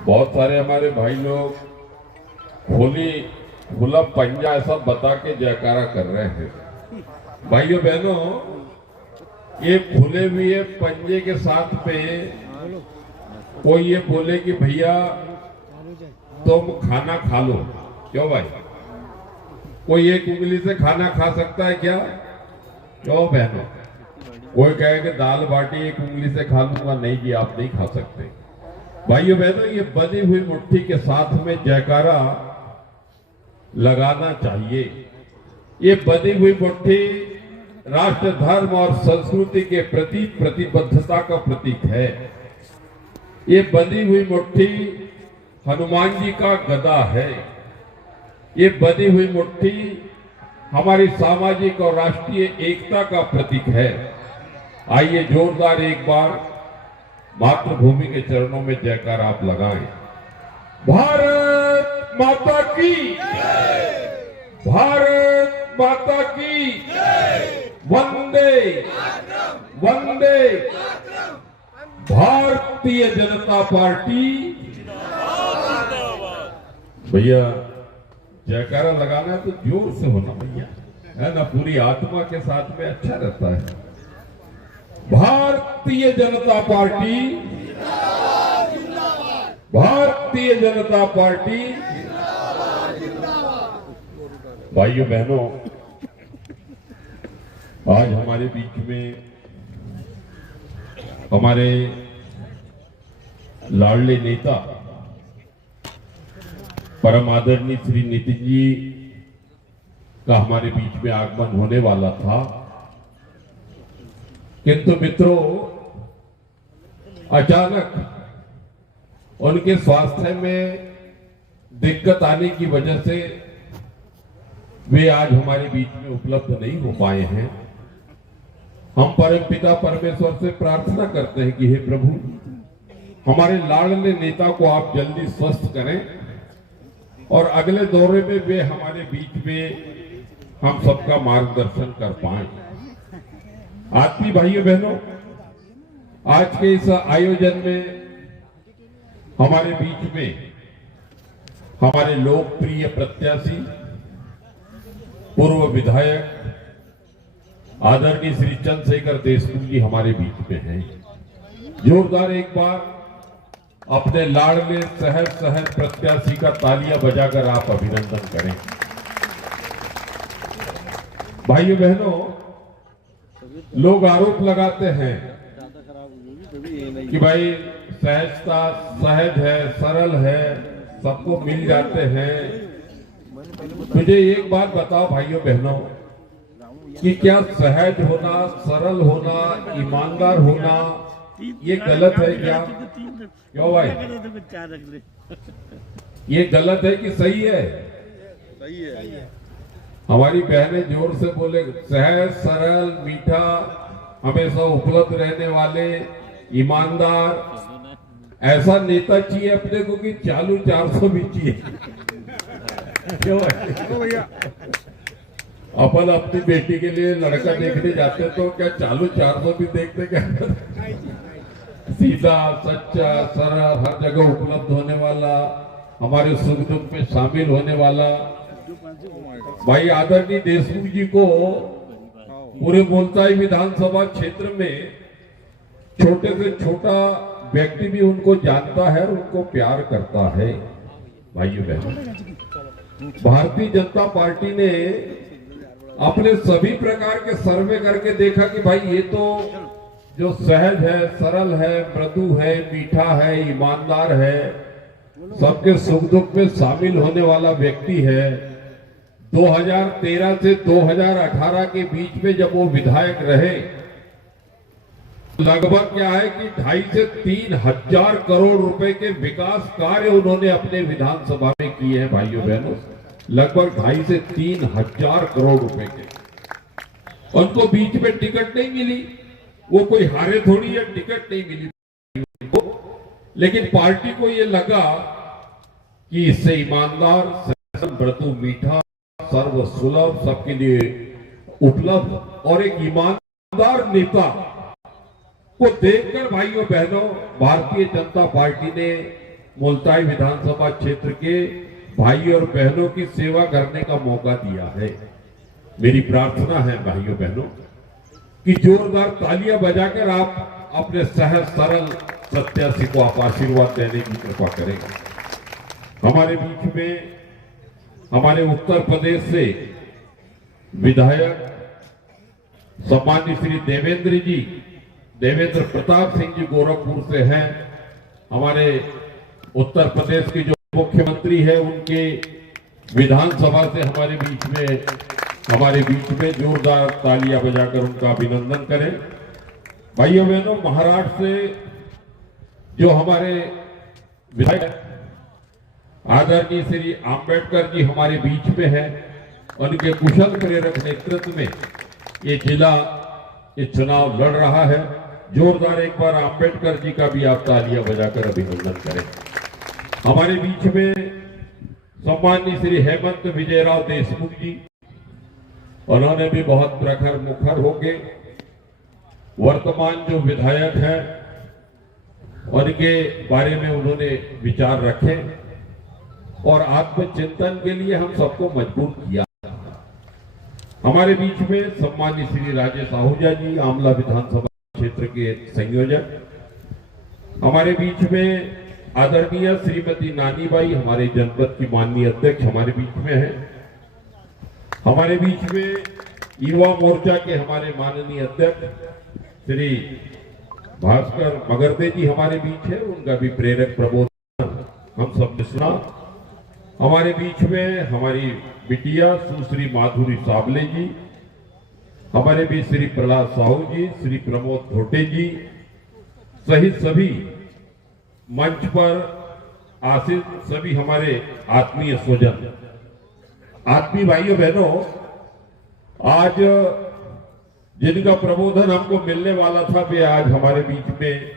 बहुत सारे हमारे भाई लोग खुला पंजा ऐसा बता के जयकारा कर रहे हैं। भाइयों बहनों, ये खुले हुए पंजे के साथ में कोई ये बोले कि भैया तुम खाना खा लो, क्यों भाई? कोई एक उंगली से खाना खा सकता है क्या? क्यों बहनों? कोई कहे कि दाल बाटी एक उंगली से खा लूंगा, नहीं जी, आप नहीं खा सकते। भाइयों बहनों, ये बनी हुई मुट्ठी के साथ में जयकारा लगाना चाहिए। ये बनी हुई मुट्ठी राष्ट्र, धर्म और संस्कृति के प्रति प्रतिबद्धता का प्रतीक है। ये बंधी हुई मुट्ठी हनुमान जी का गदा है। ये बंधी हुई मुट्ठी हमारी सामाजिक और राष्ट्रीय एकता का प्रतीक है। आइए जोरदार एक बार मातृभूमि के चरणों में जयकारा आप लगाएं। भारत माता की, भारत माता की। वंदे वंदे। भारतीय जनता पार्टी। भैया जयकारा लगाना है तो जोर से होना भैया, है ना, पूरी आत्मा के साथ में अच्छा रहता है। Bharatiya Janata party, Bharatiya Janata party. भाइयों बहनों, आज हमारे बीच में हमारे लाडले नेता परम आदरणीय श्री नितिन जी का हमारे बीच में आगमन होने वाला था, किंतु मित्रों अचानक उनके स्वास्थ्य में दिक्कत आने की वजह से वे आज हमारे बीच में उपलब्ध नहीं हो पाए हैं। हम परम पिता परमेश्वर से प्रार्थना करते हैं कि हे प्रभु, हमारे लाडले नेता को आप जल्दी स्वस्थ करें और अगले दौरे में वे हमारे बीच में हम सबका मार्गदर्शन कर पाए। आत्मीय भाइयों बहनों, आज के इस आयोजन में हमारे बीच में हमारे लोकप्रिय प्रत्याशी पूर्व विधायक आदरणीय श्री चंद्रशेखर देशमुख जी हमारे बीच में हैं। जोरदार एक बार अपने लाडले सहज सहज प्रत्याशी का तालियां बजाकर आप अभिनंदन करें। भाइयों बहनों, लोग आरोप लगाते हैं कि भाई सहजता सहज है, सरल है, सबको मिल जाते हैं। मुझे एक बात बताओ भाइयों बहनों कि क्या सहज होना, सरल होना, ईमानदार होना ये गलत है क्या? क्यों भाई, ये गलत है कि सही है? सही है। हमारी बहनें जोर से बोले, सहज सरल मीठा, हमेशा उपलब्ध रहने वाले, ईमानदार, ऐसा नेता चाहिए अपने को कि चालू 400 भी चाहिए। क्यों भैया, अपन अपनी बेटी के लिए लड़का देखने जाते तो क्या चालू 400 भी देखते क्या? सीधा सच्चा सरल, हर जगह उपलब्ध होने वाला, हमारे सुख दुख में शामिल होने वाला। भाई आदरणीय देशमुख जी को पूरे मुल्ताई विधानसभा क्षेत्र में छोटे से छोटा व्यक्ति भी उनको जानता है और उनको प्यार करता है। भाइयों बहनों, भारतीय जनता पार्टी ने अपने सभी प्रकार के सर्वे करके देखा कि भाई ये तो जो सहज है, सरल है, मृदु है, मीठा है, ईमानदार है, सबके सुख दुख में शामिल होने वाला व्यक्ति है। 2013 से 2018 के बीच में जब वो विधायक रहे, लगभग क्या है कि 2.5 से 3 हजार करोड़ रुपए के विकास कार्य उन्होंने अपने विधानसभा में किए हैं। भाइयों बहनों, लगभग 2.5 से 3 हजार करोड़ रुपए के। उनको बीच में टिकट नहीं मिली, वो कोई हारे थोड़ी है, टिकट नहीं मिली, लेकिन पार्टी को ये लगा कि इससे ईमानदार, मृदु, मीठा, सर्व सुलभ, सबके लिए उपलब्ध और एक ईमानदार नेता को देखकर भाइयों बहनों, भारतीय जनता पार्टी ने मुल्ताई विधानसभा क्षेत्र के भाई और बहनों की सेवा करने का मौका दिया है। मेरी प्रार्थना है भाइयों बहनों कि जोरदार तालियां बजाकर आप अपने सहज सरल प्रत्याशी को आप आशीर्वाद देने की कृपा करेंगे। हमारे बीच में हमारे उत्तर प्रदेश से विधायक सम्मानित श्री देवेंद्र प्रताप सिंह जी गोरखपुर से हैं। हमारे उत्तर प्रदेश के जो मुख्यमंत्री है, उनके विधानसभा से हमारे बीच में जोरदार तालियां बजाकर उनका अभिनंदन करें। भाइयों बहनों, महाराष्ट्र से जो हमारे विधायक आदरणीय श्री आंबेडकर जी हमारे बीच में है, उनके कुशल प्रेरक नेतृत्व में ये जिला ये चुनाव लड़ रहा है। जोरदार एक बार आंबेडकर जी का भी आप तालियां बजाकर अभिनंदन करें। हमारे बीच में सम्माननीय श्री हेमंत विजयराव देशमुख जी, उन्होंने भी बहुत प्रखर मुखर होके वर्तमान जो विधायक हैं उनके बारे में उन्होंने विचार रखे और आत्मचिंतन के लिए हम सबको मजबूर किया। हमारे बीच में सम्माननीय श्री राजेश आहूजा जी, आमला विधानसभा क्षेत्र के संयोजक। हमारे बीच में आदरणीय श्रीमती नानीबाई, हमारे जनपद की माननीय अध्यक्ष हमारे बीच में है। हमारे बीच में युवा मोर्चा के हमारे माननीय अध्यक्ष श्री भास्कर मगरदे जी हमारे बीच है, उनका भी प्रेरक प्रबोधन हम सब ने सुना। हमारे बीच में हमारी बिटिया सुश्री माधुरी साबले जी, हमारे बीच श्री प्रहलाद साहू जी, श्री प्रमोद धोटे जी सहित सभी मंच पर आसीन सभी हमारे आत्मीय स्वजन, आत्मीय भाइयों बहनों, आज जिनका प्रबोधन हमको मिलने वाला था वे आज हमारे बीच में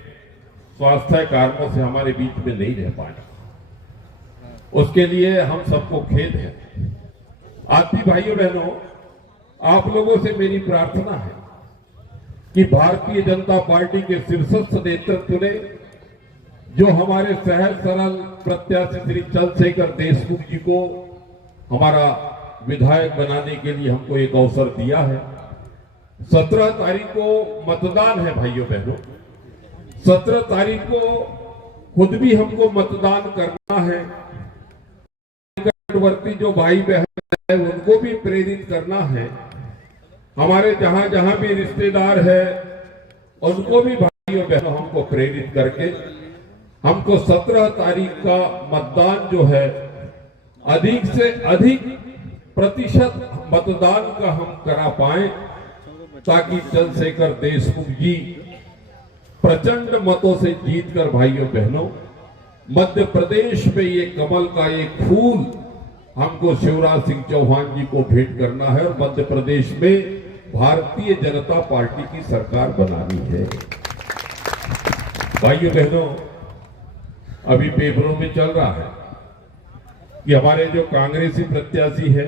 स्वास्थ्य कारणों से हमारे बीच में नहीं रह पाए। उसके लिए हम सबको खेद है। आत्मीय भाइयों बहनों, आप लोगों से मेरी प्रार्थना है कि भारतीय जनता पार्टी के शीर्षस्थ नेतृत्व ने जो हमारे सहज सरल प्रत्याशी श्री चंद्रशेखर देशमुख जी को हमारा विधायक बनाने के लिए हमको एक अवसर दिया है। 17 तारीख को मतदान है भाइयों बहनों, 17 तारीख को खुद भी हमको मतदान करना है। निकटवर्ती जो भाई बहन है उनको भी प्रेरित करना है। हमारे जहां जहां भी रिश्तेदार है उनको भी भाइयों बहनों हमको प्रेरित करके हमको 17 तारीख का मतदान जो है अधिक से अधिक प्रतिशत मतदान का हम करा पाए, ताकि चंद्रशेखर देशमुख जी प्रचंड मतों से जीतकर भाइयों बहनों मध्य प्रदेश में ये कमल का एक फूल हमको शिवराज सिंह चौहान जी को भेंट करना है और मध्य प्रदेश में भारतीय जनता पार्टी की सरकार बनानी है। भाइयों बहनों, अभी पेपरों में चल रहा है कि हमारे जो कांग्रेसी प्रत्याशी है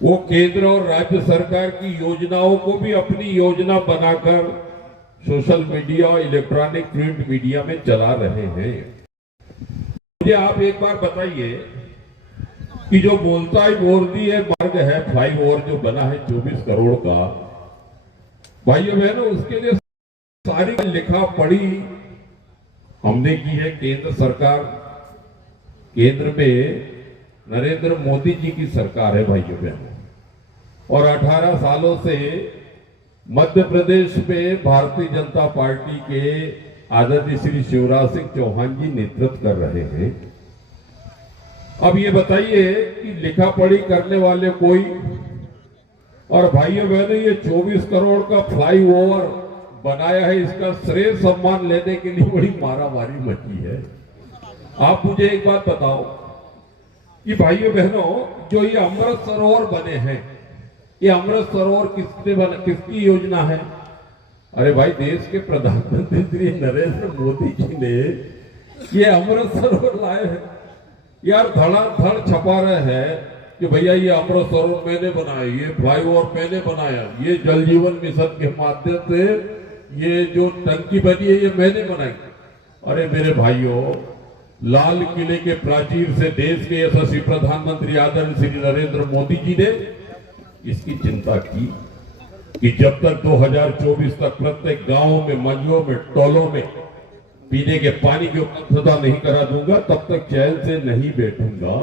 वो केंद्र और राज्य सरकार की योजनाओं को भी अपनी योजना बनाकर सोशल मीडिया और इलेक्ट्रॉनिक प्रिंट मीडिया में चला रहे हैं। मुझे आप एक बार बताइए कि जो बोलता ही बोलती है मार्ग है फ्लाईओवर जो बना है 24 करोड़ का, भाइयों बहनों उसके लिए सारी लिखा पढ़ी हमने की है। केंद्र सरकार, केंद्र में नरेंद्र मोदी जी की सरकार है भाइयों बहनों, और 18 सालों से मध्य प्रदेश में भारतीय जनता पार्टी के आदरणीय श्री शिवराज सिंह चौहान जी नेतृत्व कर रहे हैं। अब ये बताइए कि लिखा पढ़ी करने वाले कोई, और भाइयों बहनों ये 24 करोड़ का फ्लाईओवर बनाया है, इसका श्रेय सम्मान लेने के लिए बड़ी मारामारी मची है। आप मुझे एक बात बताओ कि भाइयों बहनों जो ये अमृत सरोवर बने हैं, ये अमृत सरोवर किसने बना, किसकी योजना है? अरे भाई देश के प्रधानमंत्री श्री नरेंद्र मोदी जी ने ये अमृत सरोवर लाए हैं। यार धड़ाधड़ छपा रहे हैं कि भैया ये अमृत सरोवर मैंने बनाया, ये फ्लाईओवर मैंने बनाया, ये जल जीवन मिशन के माध्यम से ये जो टंकी बनी है ये मैंने बनाई। अरे मेरे भाइयों, लाल किले के प्राचीर से देश के यशस्वी प्रधानमंत्री आदरणीय श्री नरेंद्र मोदी जी ने इसकी चिंता की कि जब तक 2024 तक प्रत्येक गांवों में, मंडियों में, टोलों में पीने के पानी की उपलब्धता नहीं करा दूंगा तब तक चैन से नहीं बैठूंगा।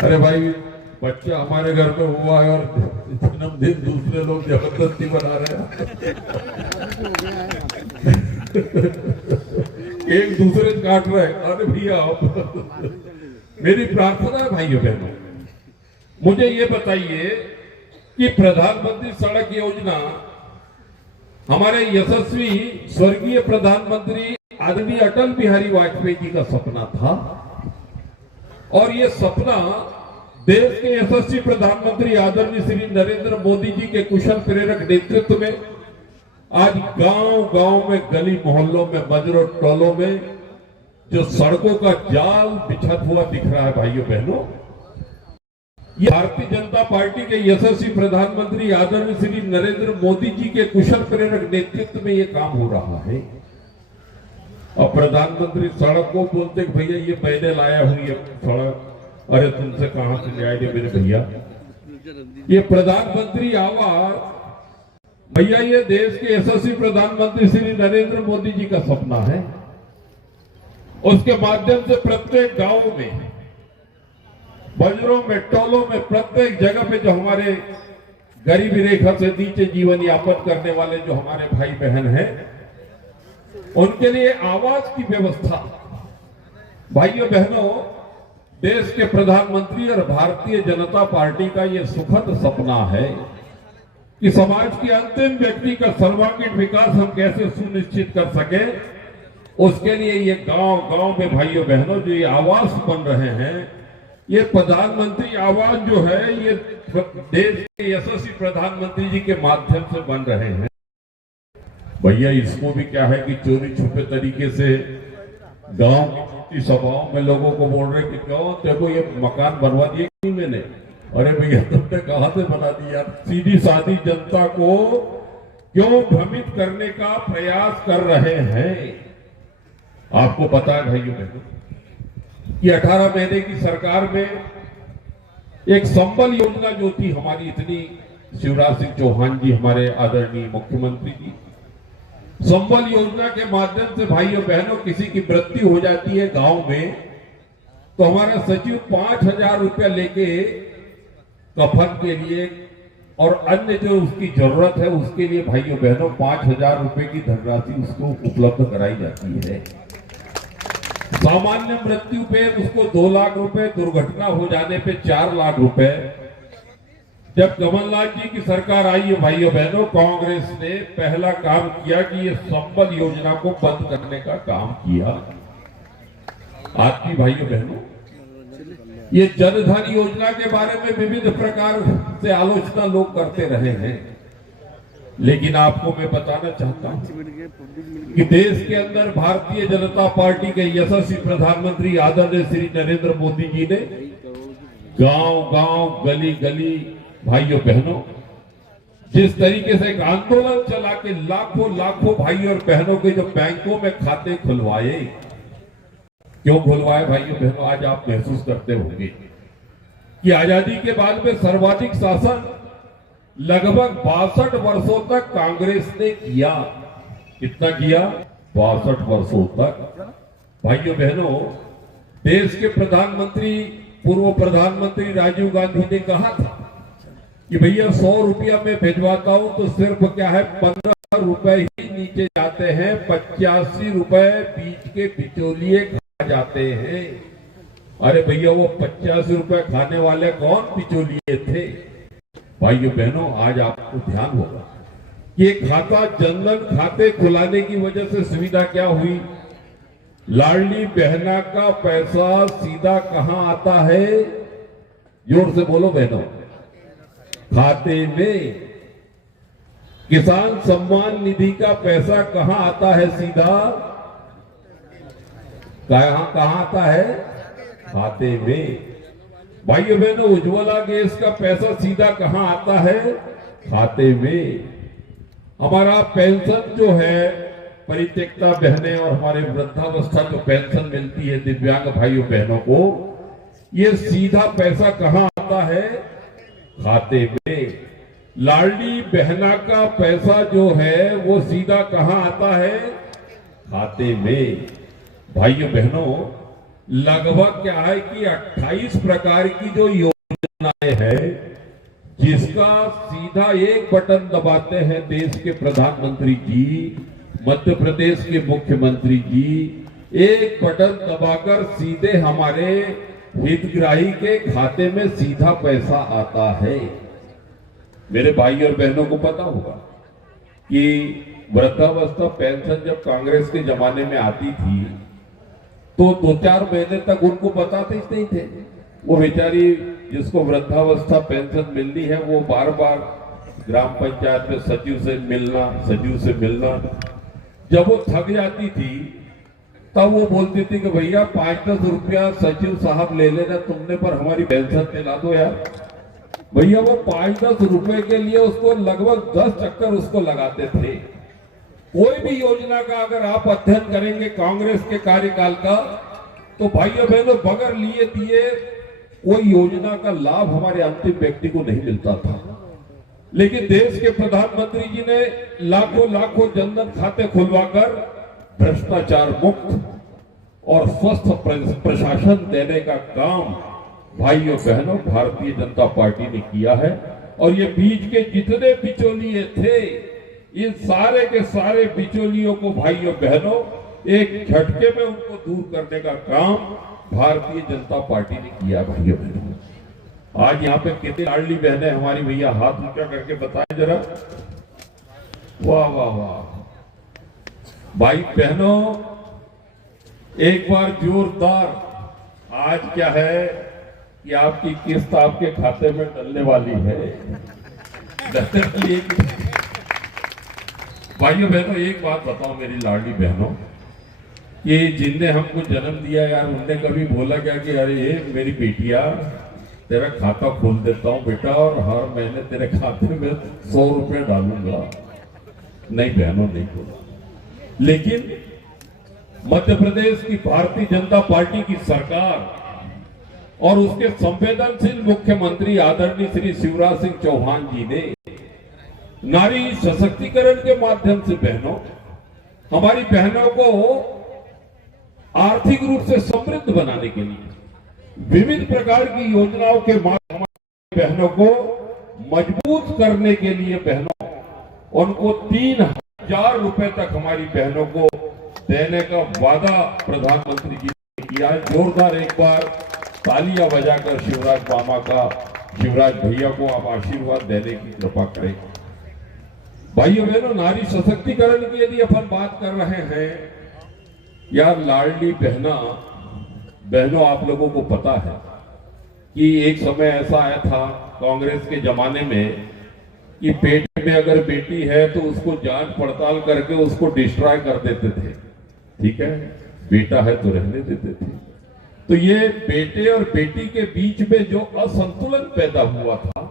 अरे भाई बच्चा हमारे घर में हुआ है और जन्मदिन दूसरे लोग जबरदस्ती बना रहे हैं एक दूसरे काट रहे हैं। अरे भैया मेरी प्रार्थना है भाइयों बहनों, मुझे ये बताइए कि प्रधानमंत्री सड़क योजना हमारे यशस्वी स्वर्गीय प्रधानमंत्री आदरणीय अटल बिहारी वाजपेयी जी का सपना था, और ये सपना देश के यशस्वी प्रधानमंत्री आदरणीय श्री नरेंद्र मोदी जी के कुशल प्रेरक नेतृत्व में आज गांव गांव में, गली मोहल्लों में, मजरों टोलों में जो सड़कों का जाल बिछा हुआ दिख रहा है भाइयों बहनों, ये भारतीय जनता पार्टी के यशस्वी प्रधानमंत्री आदरणीय श्री नरेंद्र मोदी जी के कुशल प्रेरक नेतृत्व में ये काम हो रहा है। और प्रधानमंत्री सड़क को बोलते भैया ये मैंने लाया हूं ये सड़क, अरे तुमसे कहां से ले आए मेरे भैया। ये प्रधानमंत्री आवास भैया ये देश के यशस्वी प्रधानमंत्री श्री नरेंद्र मोदी जी का सपना है। उसके माध्यम से प्रत्येक गांव में, बजरों में, टोलों में, प्रत्येक जगह पे जो हमारे गरीबी रेखा से नीचे जीवन यापन करने वाले जो हमारे भाई बहन हैं उनके लिए आवास की व्यवस्था भाइयों बहनों, देश के प्रधानमंत्री और भारतीय जनता पार्टी का ये सुखद सपना है कि समाज के अंतिम व्यक्ति का सर्वांगीण विकास हम कैसे सुनिश्चित कर सके। उसके लिए ये गांव गांव में भाइयों बहनों जो ये आवास बन रहे हैं, ये प्रधानमंत्री आवास जो है ये देश के यशस्वी प्रधानमंत्री जी के माध्यम से बन रहे हैं। भैया इसको भी क्या है कि चोरी छुपे तरीके से गांव की छोटी सभाओं में लोगों को बोल रहे कि क्यों देखो ये मकान बनवा दिए कि मैंने, अरे भैया तुमने कहां से बना दिया। सीधी सादी जनता को क्यों भ्रमित करने का प्रयास कर रहे हैं। आपको पता है भाइयों बहनों कि 18 महीने की सरकार में एक संबल योजना जो थी हमारी, इतनी शिवराज सिंह चौहान जी हमारे आदरणीय मुख्यमंत्री जी, संबल योजना के माध्यम से भाइयों बहनों किसी की मृत्यु हो जाती है गांव में तो हमारा सचिव 5,000 रुपया लेके कफन के लिए और अन्य जो उसकी जरूरत है उसके लिए भाइयों बहनों 5,000 रुपए की धनराशि उसको उपलब्ध कराई जाती है। सामान्य मृत्यु पे उसको 2 लाख रुपए, दुर्घटना हो जाने पे 4 लाख रुपए। जब कमलनाथ जी की सरकार आई है भाइयों बहनों, कांग्रेस ने पहला काम किया कि ये संबल योजना को बंद करने का काम किया। आपकी भाइयों बहनों, ये जनधन योजना के बारे में विविध प्रकार से आलोचना लोग करते रहे हैं, लेकिन आपको मैं बताना चाहता हूं कि देश के अंदर भारतीय जनता पार्टी के यशस्वी प्रधानमंत्री आदरणीय श्री नरेंद्र मोदी जी ने गांव गांव गली गली भाइयों बहनों जिस तरीके से एक आंदोलन चला के लाखों लाखों भाइयों और बहनों के जो बैंकों में खाते खुलवाए, क्यों खुलवाए भाइयों बहनों, आज आप महसूस करते होंगे कि आजादी के बाद में सर्वाधिक शासन लगभग 62 वर्षों तक कांग्रेस ने किया। कितना किया? 62 वर्षों तक। भाइयों बहनों, देश के प्रधानमंत्री पूर्व प्रधानमंत्री राजीव गांधी ने कहा था कि भैया 100 रुपया में भिजवाता हूं तो सिर्फ क्या है 15 रुपए ही नीचे जाते हैं, 85 रुपए बीच के बिचौलिए खा जाते हैं। अरे भैया वो 85 रुपए खाने वाले कौन बिचौलिए थे? भाइयों बहनों, आज आपको ध्यान होगा कि खाता जनधन खाते खुलाने की वजह से सुविधा क्या हुई? लाडली बहना का पैसा सीधा कहां आता है? जोर से बोलो बहनों, खाते में। किसान सम्मान निधि का पैसा कहां आता है? सीधा कहां आता है? खाते में। भाइयों बहनों, उज्ज्वला गैस का पैसा सीधा कहां आता है? खाते में। हमारा पेंशन जो है परित्यक्ता बहनें और हमारे वृद्धावस्था जो पेंशन मिलती है दिव्यांग भाइयों बहनों को, ये सीधा पैसा कहां आता है? खाते में। लाडली बहना का पैसा जो है वो सीधा कहां आता है? खाते में। भाइयों बहनों, लगभग क्या है कि 28 प्रकार की जो योजनाएं हैं जिसका सीधा एक बटन दबाते हैं देश के प्रधानमंत्री जी, मध्य प्रदेश के मुख्यमंत्री जी, एक बटन दबाकर सीधे हमारे हितग्राही के खाते में सीधा पैसा आता है। मेरे भाई और बहनों को पता होगा कि वृद्धावस्था पेंशन जब कांग्रेस के जमाने में आती थी तो 2-4 महीने तक उनको बताते ही नहीं थे। वो बेचारी जिसको वृद्धावस्था पेंशन मिलनी है वो बार बार ग्राम पंचायत में सचिव से मिलना, जब वो थक जाती थी तब वो बोलती थी कि भैया 5-10 रुपया सचिव साहब ले लेना तुमने, पर हमारी पेंशन दिला दो यार। भैया वो 5-10 रुपए के लिए उसको लगभग 10 चक्कर उसको लगाते थे। कोई भी योजना का अगर आप अध्ययन करेंगे कांग्रेस के कार्यकाल का तो भाइयों बहनों बगैर लिए दिए कोई योजना का लाभ हमारे अंतिम व्यक्ति को नहीं मिलता था। लेकिन देश के प्रधानमंत्री जी ने लाखों लाखों जनधन खाते खुलवाकर भ्रष्टाचार मुक्त और स्वस्थ प्रशासन देने का काम भाइयों बहनों भारतीय जनता पार्टी ने किया है। और ये बीच के जितने बिचौलिए थे इन सारे के सारे बिचौलियों को भाइयों बहनों एक झटके में उनको दूर करने का काम भारतीय जनता पार्टी ने किया। भाइयों बहनों, आज यहाँ पे कितनी लाडली बहनें हमारी, भैया हाथ ऊंचा करके बताएं जरा। वाह वाह वाह भाई बहनों, एक बार जोरदार, आज क्या है कि आपकी किस्त आपके खाते में डलने वाली है। भाइयों बहनों, एक बात बताओ मेरी लाडली बहनों, ये जिनने हमको जन्म दिया यार, उनने कभी बोला क्या कि अरे ये मेरी बेटिया तेरा खाता खोल देता हूं बेटा और हर महीने तेरे खाते में 100 रुपए डालूंगा? नहीं बहनों, नहीं बोला। लेकिन मध्य प्रदेश की भारतीय जनता पार्टी की सरकार और उसके संवेदनशील मुख्यमंत्री आदरणीय श्री शिवराज सिंह चौहान जी ने नारी सशक्तिकरण के माध्यम से बहनों, हमारी बहनों को आर्थिक रूप से समृद्ध बनाने के लिए विविध प्रकार की योजनाओं के माध्यम हमारी बहनों को मजबूत करने के लिए बहनों उनको 3000 रुपए तक हमारी बहनों को देने का वादा प्रधानमंत्री जी ने किया है। जोरदार एक बार तालियां बजाकर शिवराज मामा का, शिवराज भैया को आप आशीर्वाद देने की कृपा करें। भाइयों बहनों, नारी सशक्तिकरण की यदि अपन बात कर रहे हैं यार, लाडली बहनों आप लोगों को पता है कि एक समय ऐसा आया था कांग्रेस के जमाने में कि पेट में अगर बेटी है तो उसको जांच पड़ताल करके उसको डिस्ट्रॉय कर देते थे। ठीक है, बेटा है तो रहने देते थे। तो ये बेटे और बेटी के बीच में जो असंतुलन पैदा हुआ था,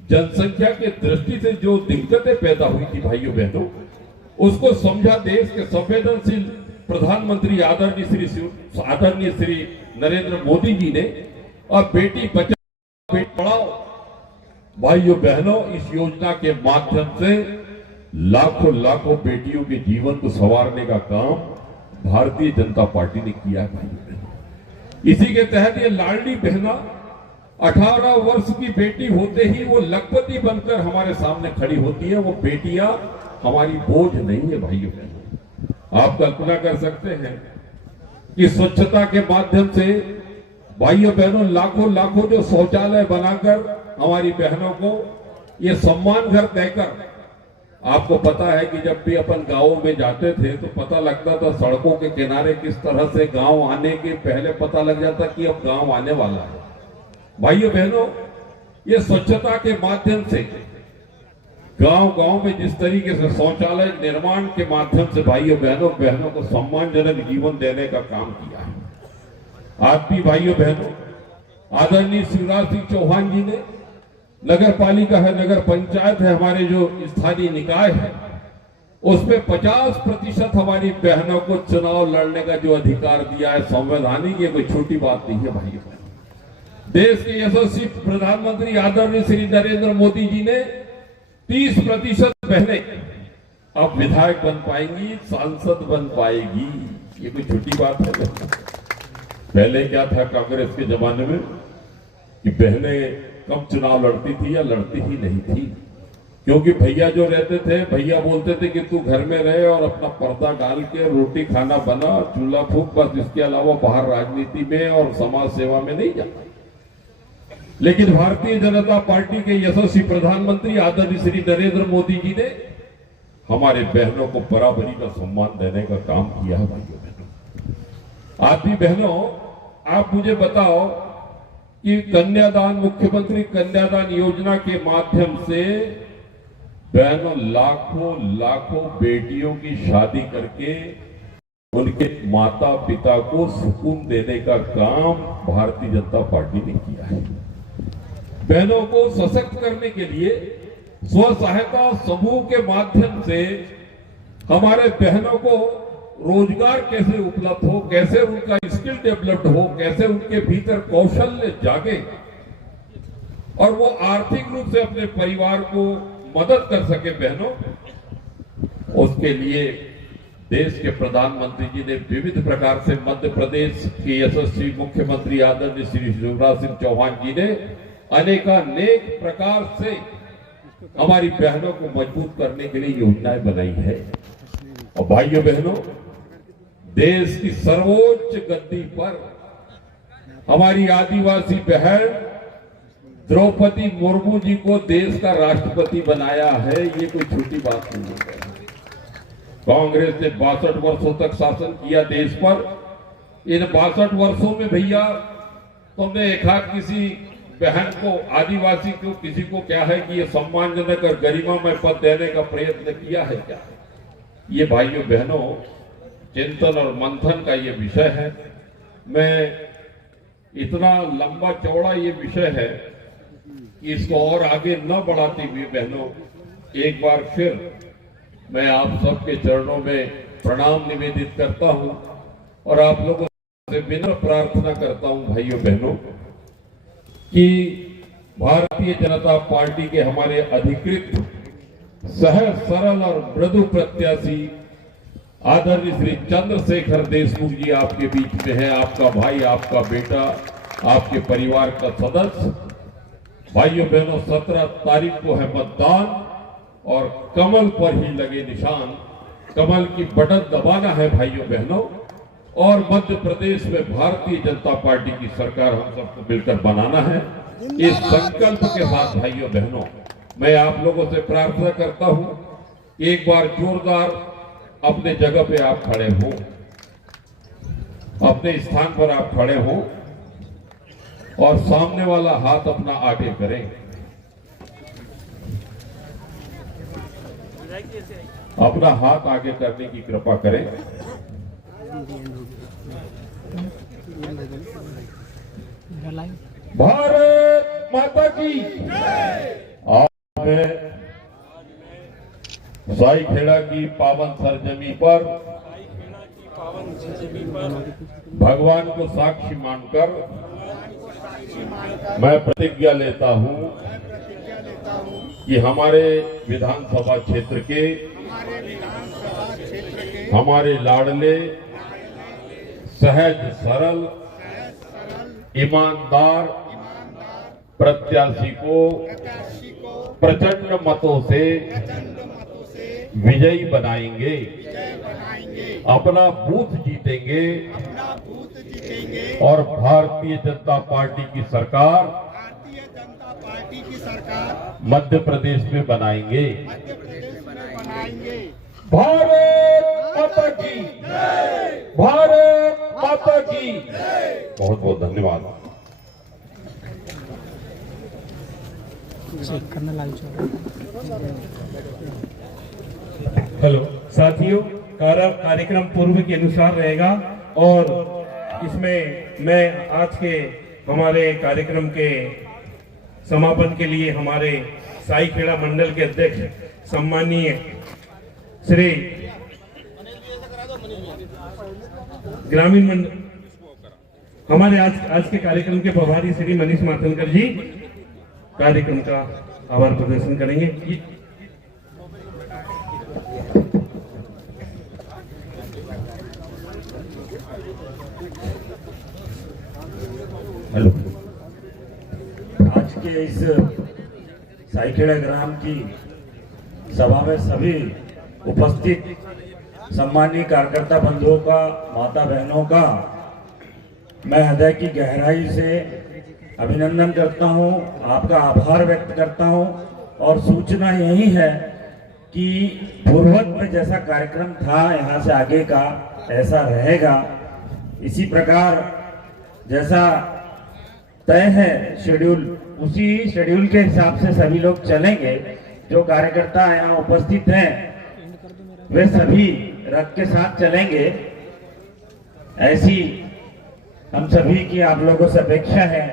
जनसंख्या के दृष्टि से जो दिक्कतें पैदा हुई थी भाइयों बहनों, उसको समझा देश के संवेदनशील प्रधानमंत्री आदरणीय श्री नरेंद्र मोदी जी ने, और बेटी बचाओ बेटी पढ़ाओ। भाइयों बहनों, इस योजना के माध्यम से लाखों लाखों बेटियों के जीवन को संवारने का काम भारतीय जनता पार्टी ने किया है भाइयों बहनों। इसी के तहत ये लाडली बहना 18 वर्ष की बेटी होते ही वो लखपति बनकर हमारे सामने खड़ी होती है। वो बेटियां हमारी बोझ नहीं है भाइयों बहनों। आप कल्पना कर सकते हैं कि स्वच्छता के माध्यम से भाइयों बहनों लाखों लाखों जो शौचालय बनाकर हमारी बहनों को ये सम्मान घर देकर, आपको पता है कि जब भी अपन गांवों में जाते थे तो पता लगता था सड़कों के किनारे किस तरह से गांव आने के पहले पता लग जाता कि अब गांव आने वाला है। भाइयों बहनों, ये स्वच्छता के माध्यम से गांव में जिस तरीके से शौचालय निर्माण के माध्यम से भाइयों बहनों को सम्मानजनक जीवन देने का काम किया है। आज भी भाइयों बहनों, आदरणीय शिवराज सिंह चौहान जी ने नगर पालिका है, नगर पंचायत है, हमारे जो स्थानीय निकाय है, उसमें 50% हमारी बहनों को चुनाव लड़ने का जो अधिकार दिया है संवैधानिक, ये कोई छोटी बात नहीं है भाइयों बहनों। देश के यशस्वी प्रधानमंत्री आदरणीय श्री नरेंद्र मोदी जी ने 30% बहनें अब विधायक बन पाएंगी, सांसद बन पाएगी। ये कोई छोटी बात है? पहले क्या था कांग्रेस के जमाने में कि बहनें कम चुनाव लड़ती थी या लड़ती ही नहीं थी, क्योंकि भैया जो रहते थे, भैया बोलते थे कि तू घर में रहे और अपना पर्दा डाल के रोटी खाना बना, चूल्हा फूंक, बस इसके अलावा बाहर राजनीति में और समाज सेवा में नहीं जा। लेकिन भारतीय जनता पार्टी के यशस्वी प्रधानमंत्री आदरणीय श्री नरेंद्र मोदी जी ने हमारे बहनों को बराबरी का सम्मान देने का काम किया है भाइयों बहनों। आप भी बहनों, आप मुझे बताओ कि कन्यादान, मुख्यमंत्री कन्यादान योजना के माध्यम से बहनों लाखों लाखों बेटियों की शादी करके उनके माता पिता को सुकून देने का काम भारतीय जनता पार्टी ने किया है। बहनों को सशक्त करने के लिए स्व सहायता समूह के माध्यम से हमारे बहनों को रोजगार कैसे उपलब्ध हो, कैसे उनका स्किल डेवलप्ड हो, कैसे उनके भीतर कौशल्य जागे और वो आर्थिक रूप से अपने परिवार को मदद कर सके बहनों, उसके लिए देश के प्रधानमंत्री जी ने विविध प्रकार से मध्य प्रदेश के यशस्वी मुख्यमंत्री आदरणीय श्री शिवराज सिंह चौहान जी ने अनेकानेक प्रकार से हमारी बहनों को मजबूत करने के लिए योजनाएं बनाई है। और भाइयों बहनों, देश की सर्वोच्च गद्दी पर हमारी आदिवासी बहन द्रौपदी मुर्मू जी को देश का राष्ट्रपति बनाया है, ये कोई छोटी बात नहीं है। कांग्रेस ने 62 वर्षों तक शासन किया देश पर। इन 62 वर्षों में भैया तुमने एक हाथ किसी बहन को, आदिवासी को, किसी को क्या है कि ये सम्मानजनक और गरिमामय पद देने का प्रयत्न किया है क्या? ये भाइयों बहनों चिंतन और मंथन का ये विषय है। मैं इतना लंबा चौड़ा ये विषय है कि इसको और आगे न बढ़ाते हुए बहनों एक बार फिर मैं आप सबके चरणों में प्रणाम निवेदित करता हूं और आप लोगों से विनम्र प्रार्थना करता हूं भाइयों बहनों कि भारतीय जनता पार्टी के हमारे अधिकृत सहज सरल और मृदु प्रत्याशी आदरणीय श्री चंद्रशेखर देशमुख जी आपके बीच में है। आपका भाई, आपका बेटा, आपके परिवार का सदस्य। भाइयों बहनों 17 तारीख को है मतदान और कमल पर ही लगे निशान, कमल की बटन दबाना है भाइयों बहनों। और मध्य प्रदेश में भारतीय जनता पार्टी की सरकार हम सबको मिलकर बनाना है। इस संकल्प के साथ भाइयों बहनों मैं आप लोगों से प्रार्थना करता हूं, एक बार जोरदार अपने जगह पे आप खड़े हो, अपने स्थान पर आप खड़े हो और सामने वाला हाथ अपना आगे करें। अपना हाथ आगे करने की कृपा करें। भारत माता की। आज मैं साईखेड़ा की पावन सरजमी पर भगवान को साक्षी मानकर मैं प्रतिज्ञा लेता हूं कि हमारे विधानसभा क्षेत्र के हमारे लाडले सहज सरल ईमानदार प्रत्याशी को प्रचंड मतों से विजयी बनाएंगे, अपना बूथ जीतेंगे और भारतीय जनता पार्टी की सरकार मध्य प्रदेश में बनाएंगे। भारत माता की, भारत माता की। बहुत बहुत धन्यवाद। हेलो साथियों, कार्यक्रम पूर्व के अनुसार रहेगा और इसमें मैं आज के हमारे कार्यक्रम के समापन के लिए हमारे साईखेड़ा मंडल के अध्यक्ष सम्मानीय श्री ग्रामीण मंडल हमारे आज के कार्यक्रम के प्रभारी श्री मनीष माथनकर जी कार्यक्रम का आभार प्रदर्शन करेंगे। हेलो, आज के इस साईखेड़ा ग्राम की सभा में सभी उपस्थित सम्मानीय कार्यकर्ता बंधुओं का, माता बहनों का मैं हृदय की गहराई से अभिनंदन करता हूं, आपका आभार व्यक्त करता हूं। और सूचना यही है कि पूर्वत में जैसा कार्यक्रम था यहाँ से आगे का ऐसा रहेगा। इसी प्रकार जैसा तय है शेड्यूल, उसी शेड्यूल के हिसाब से सभी लोग चलेंगे। जो कार्यकर्ता यहाँ उपस्थित हैं वे सभी रथ के साथ चलेंगे। ऐसी हम सभी की आप लोगों से अपेक्षा है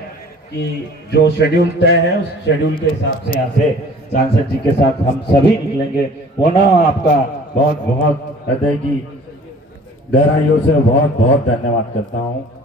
कि जो शेड्यूल तय है उस शेड्यूल के हिसाब से यहाँ से सांसद जी के साथ हम सभी निकलेंगे। पुनः आपका बहुत बहुत हृदय की गहराइयों से बहुत बहुत धन्यवाद करता हूँ।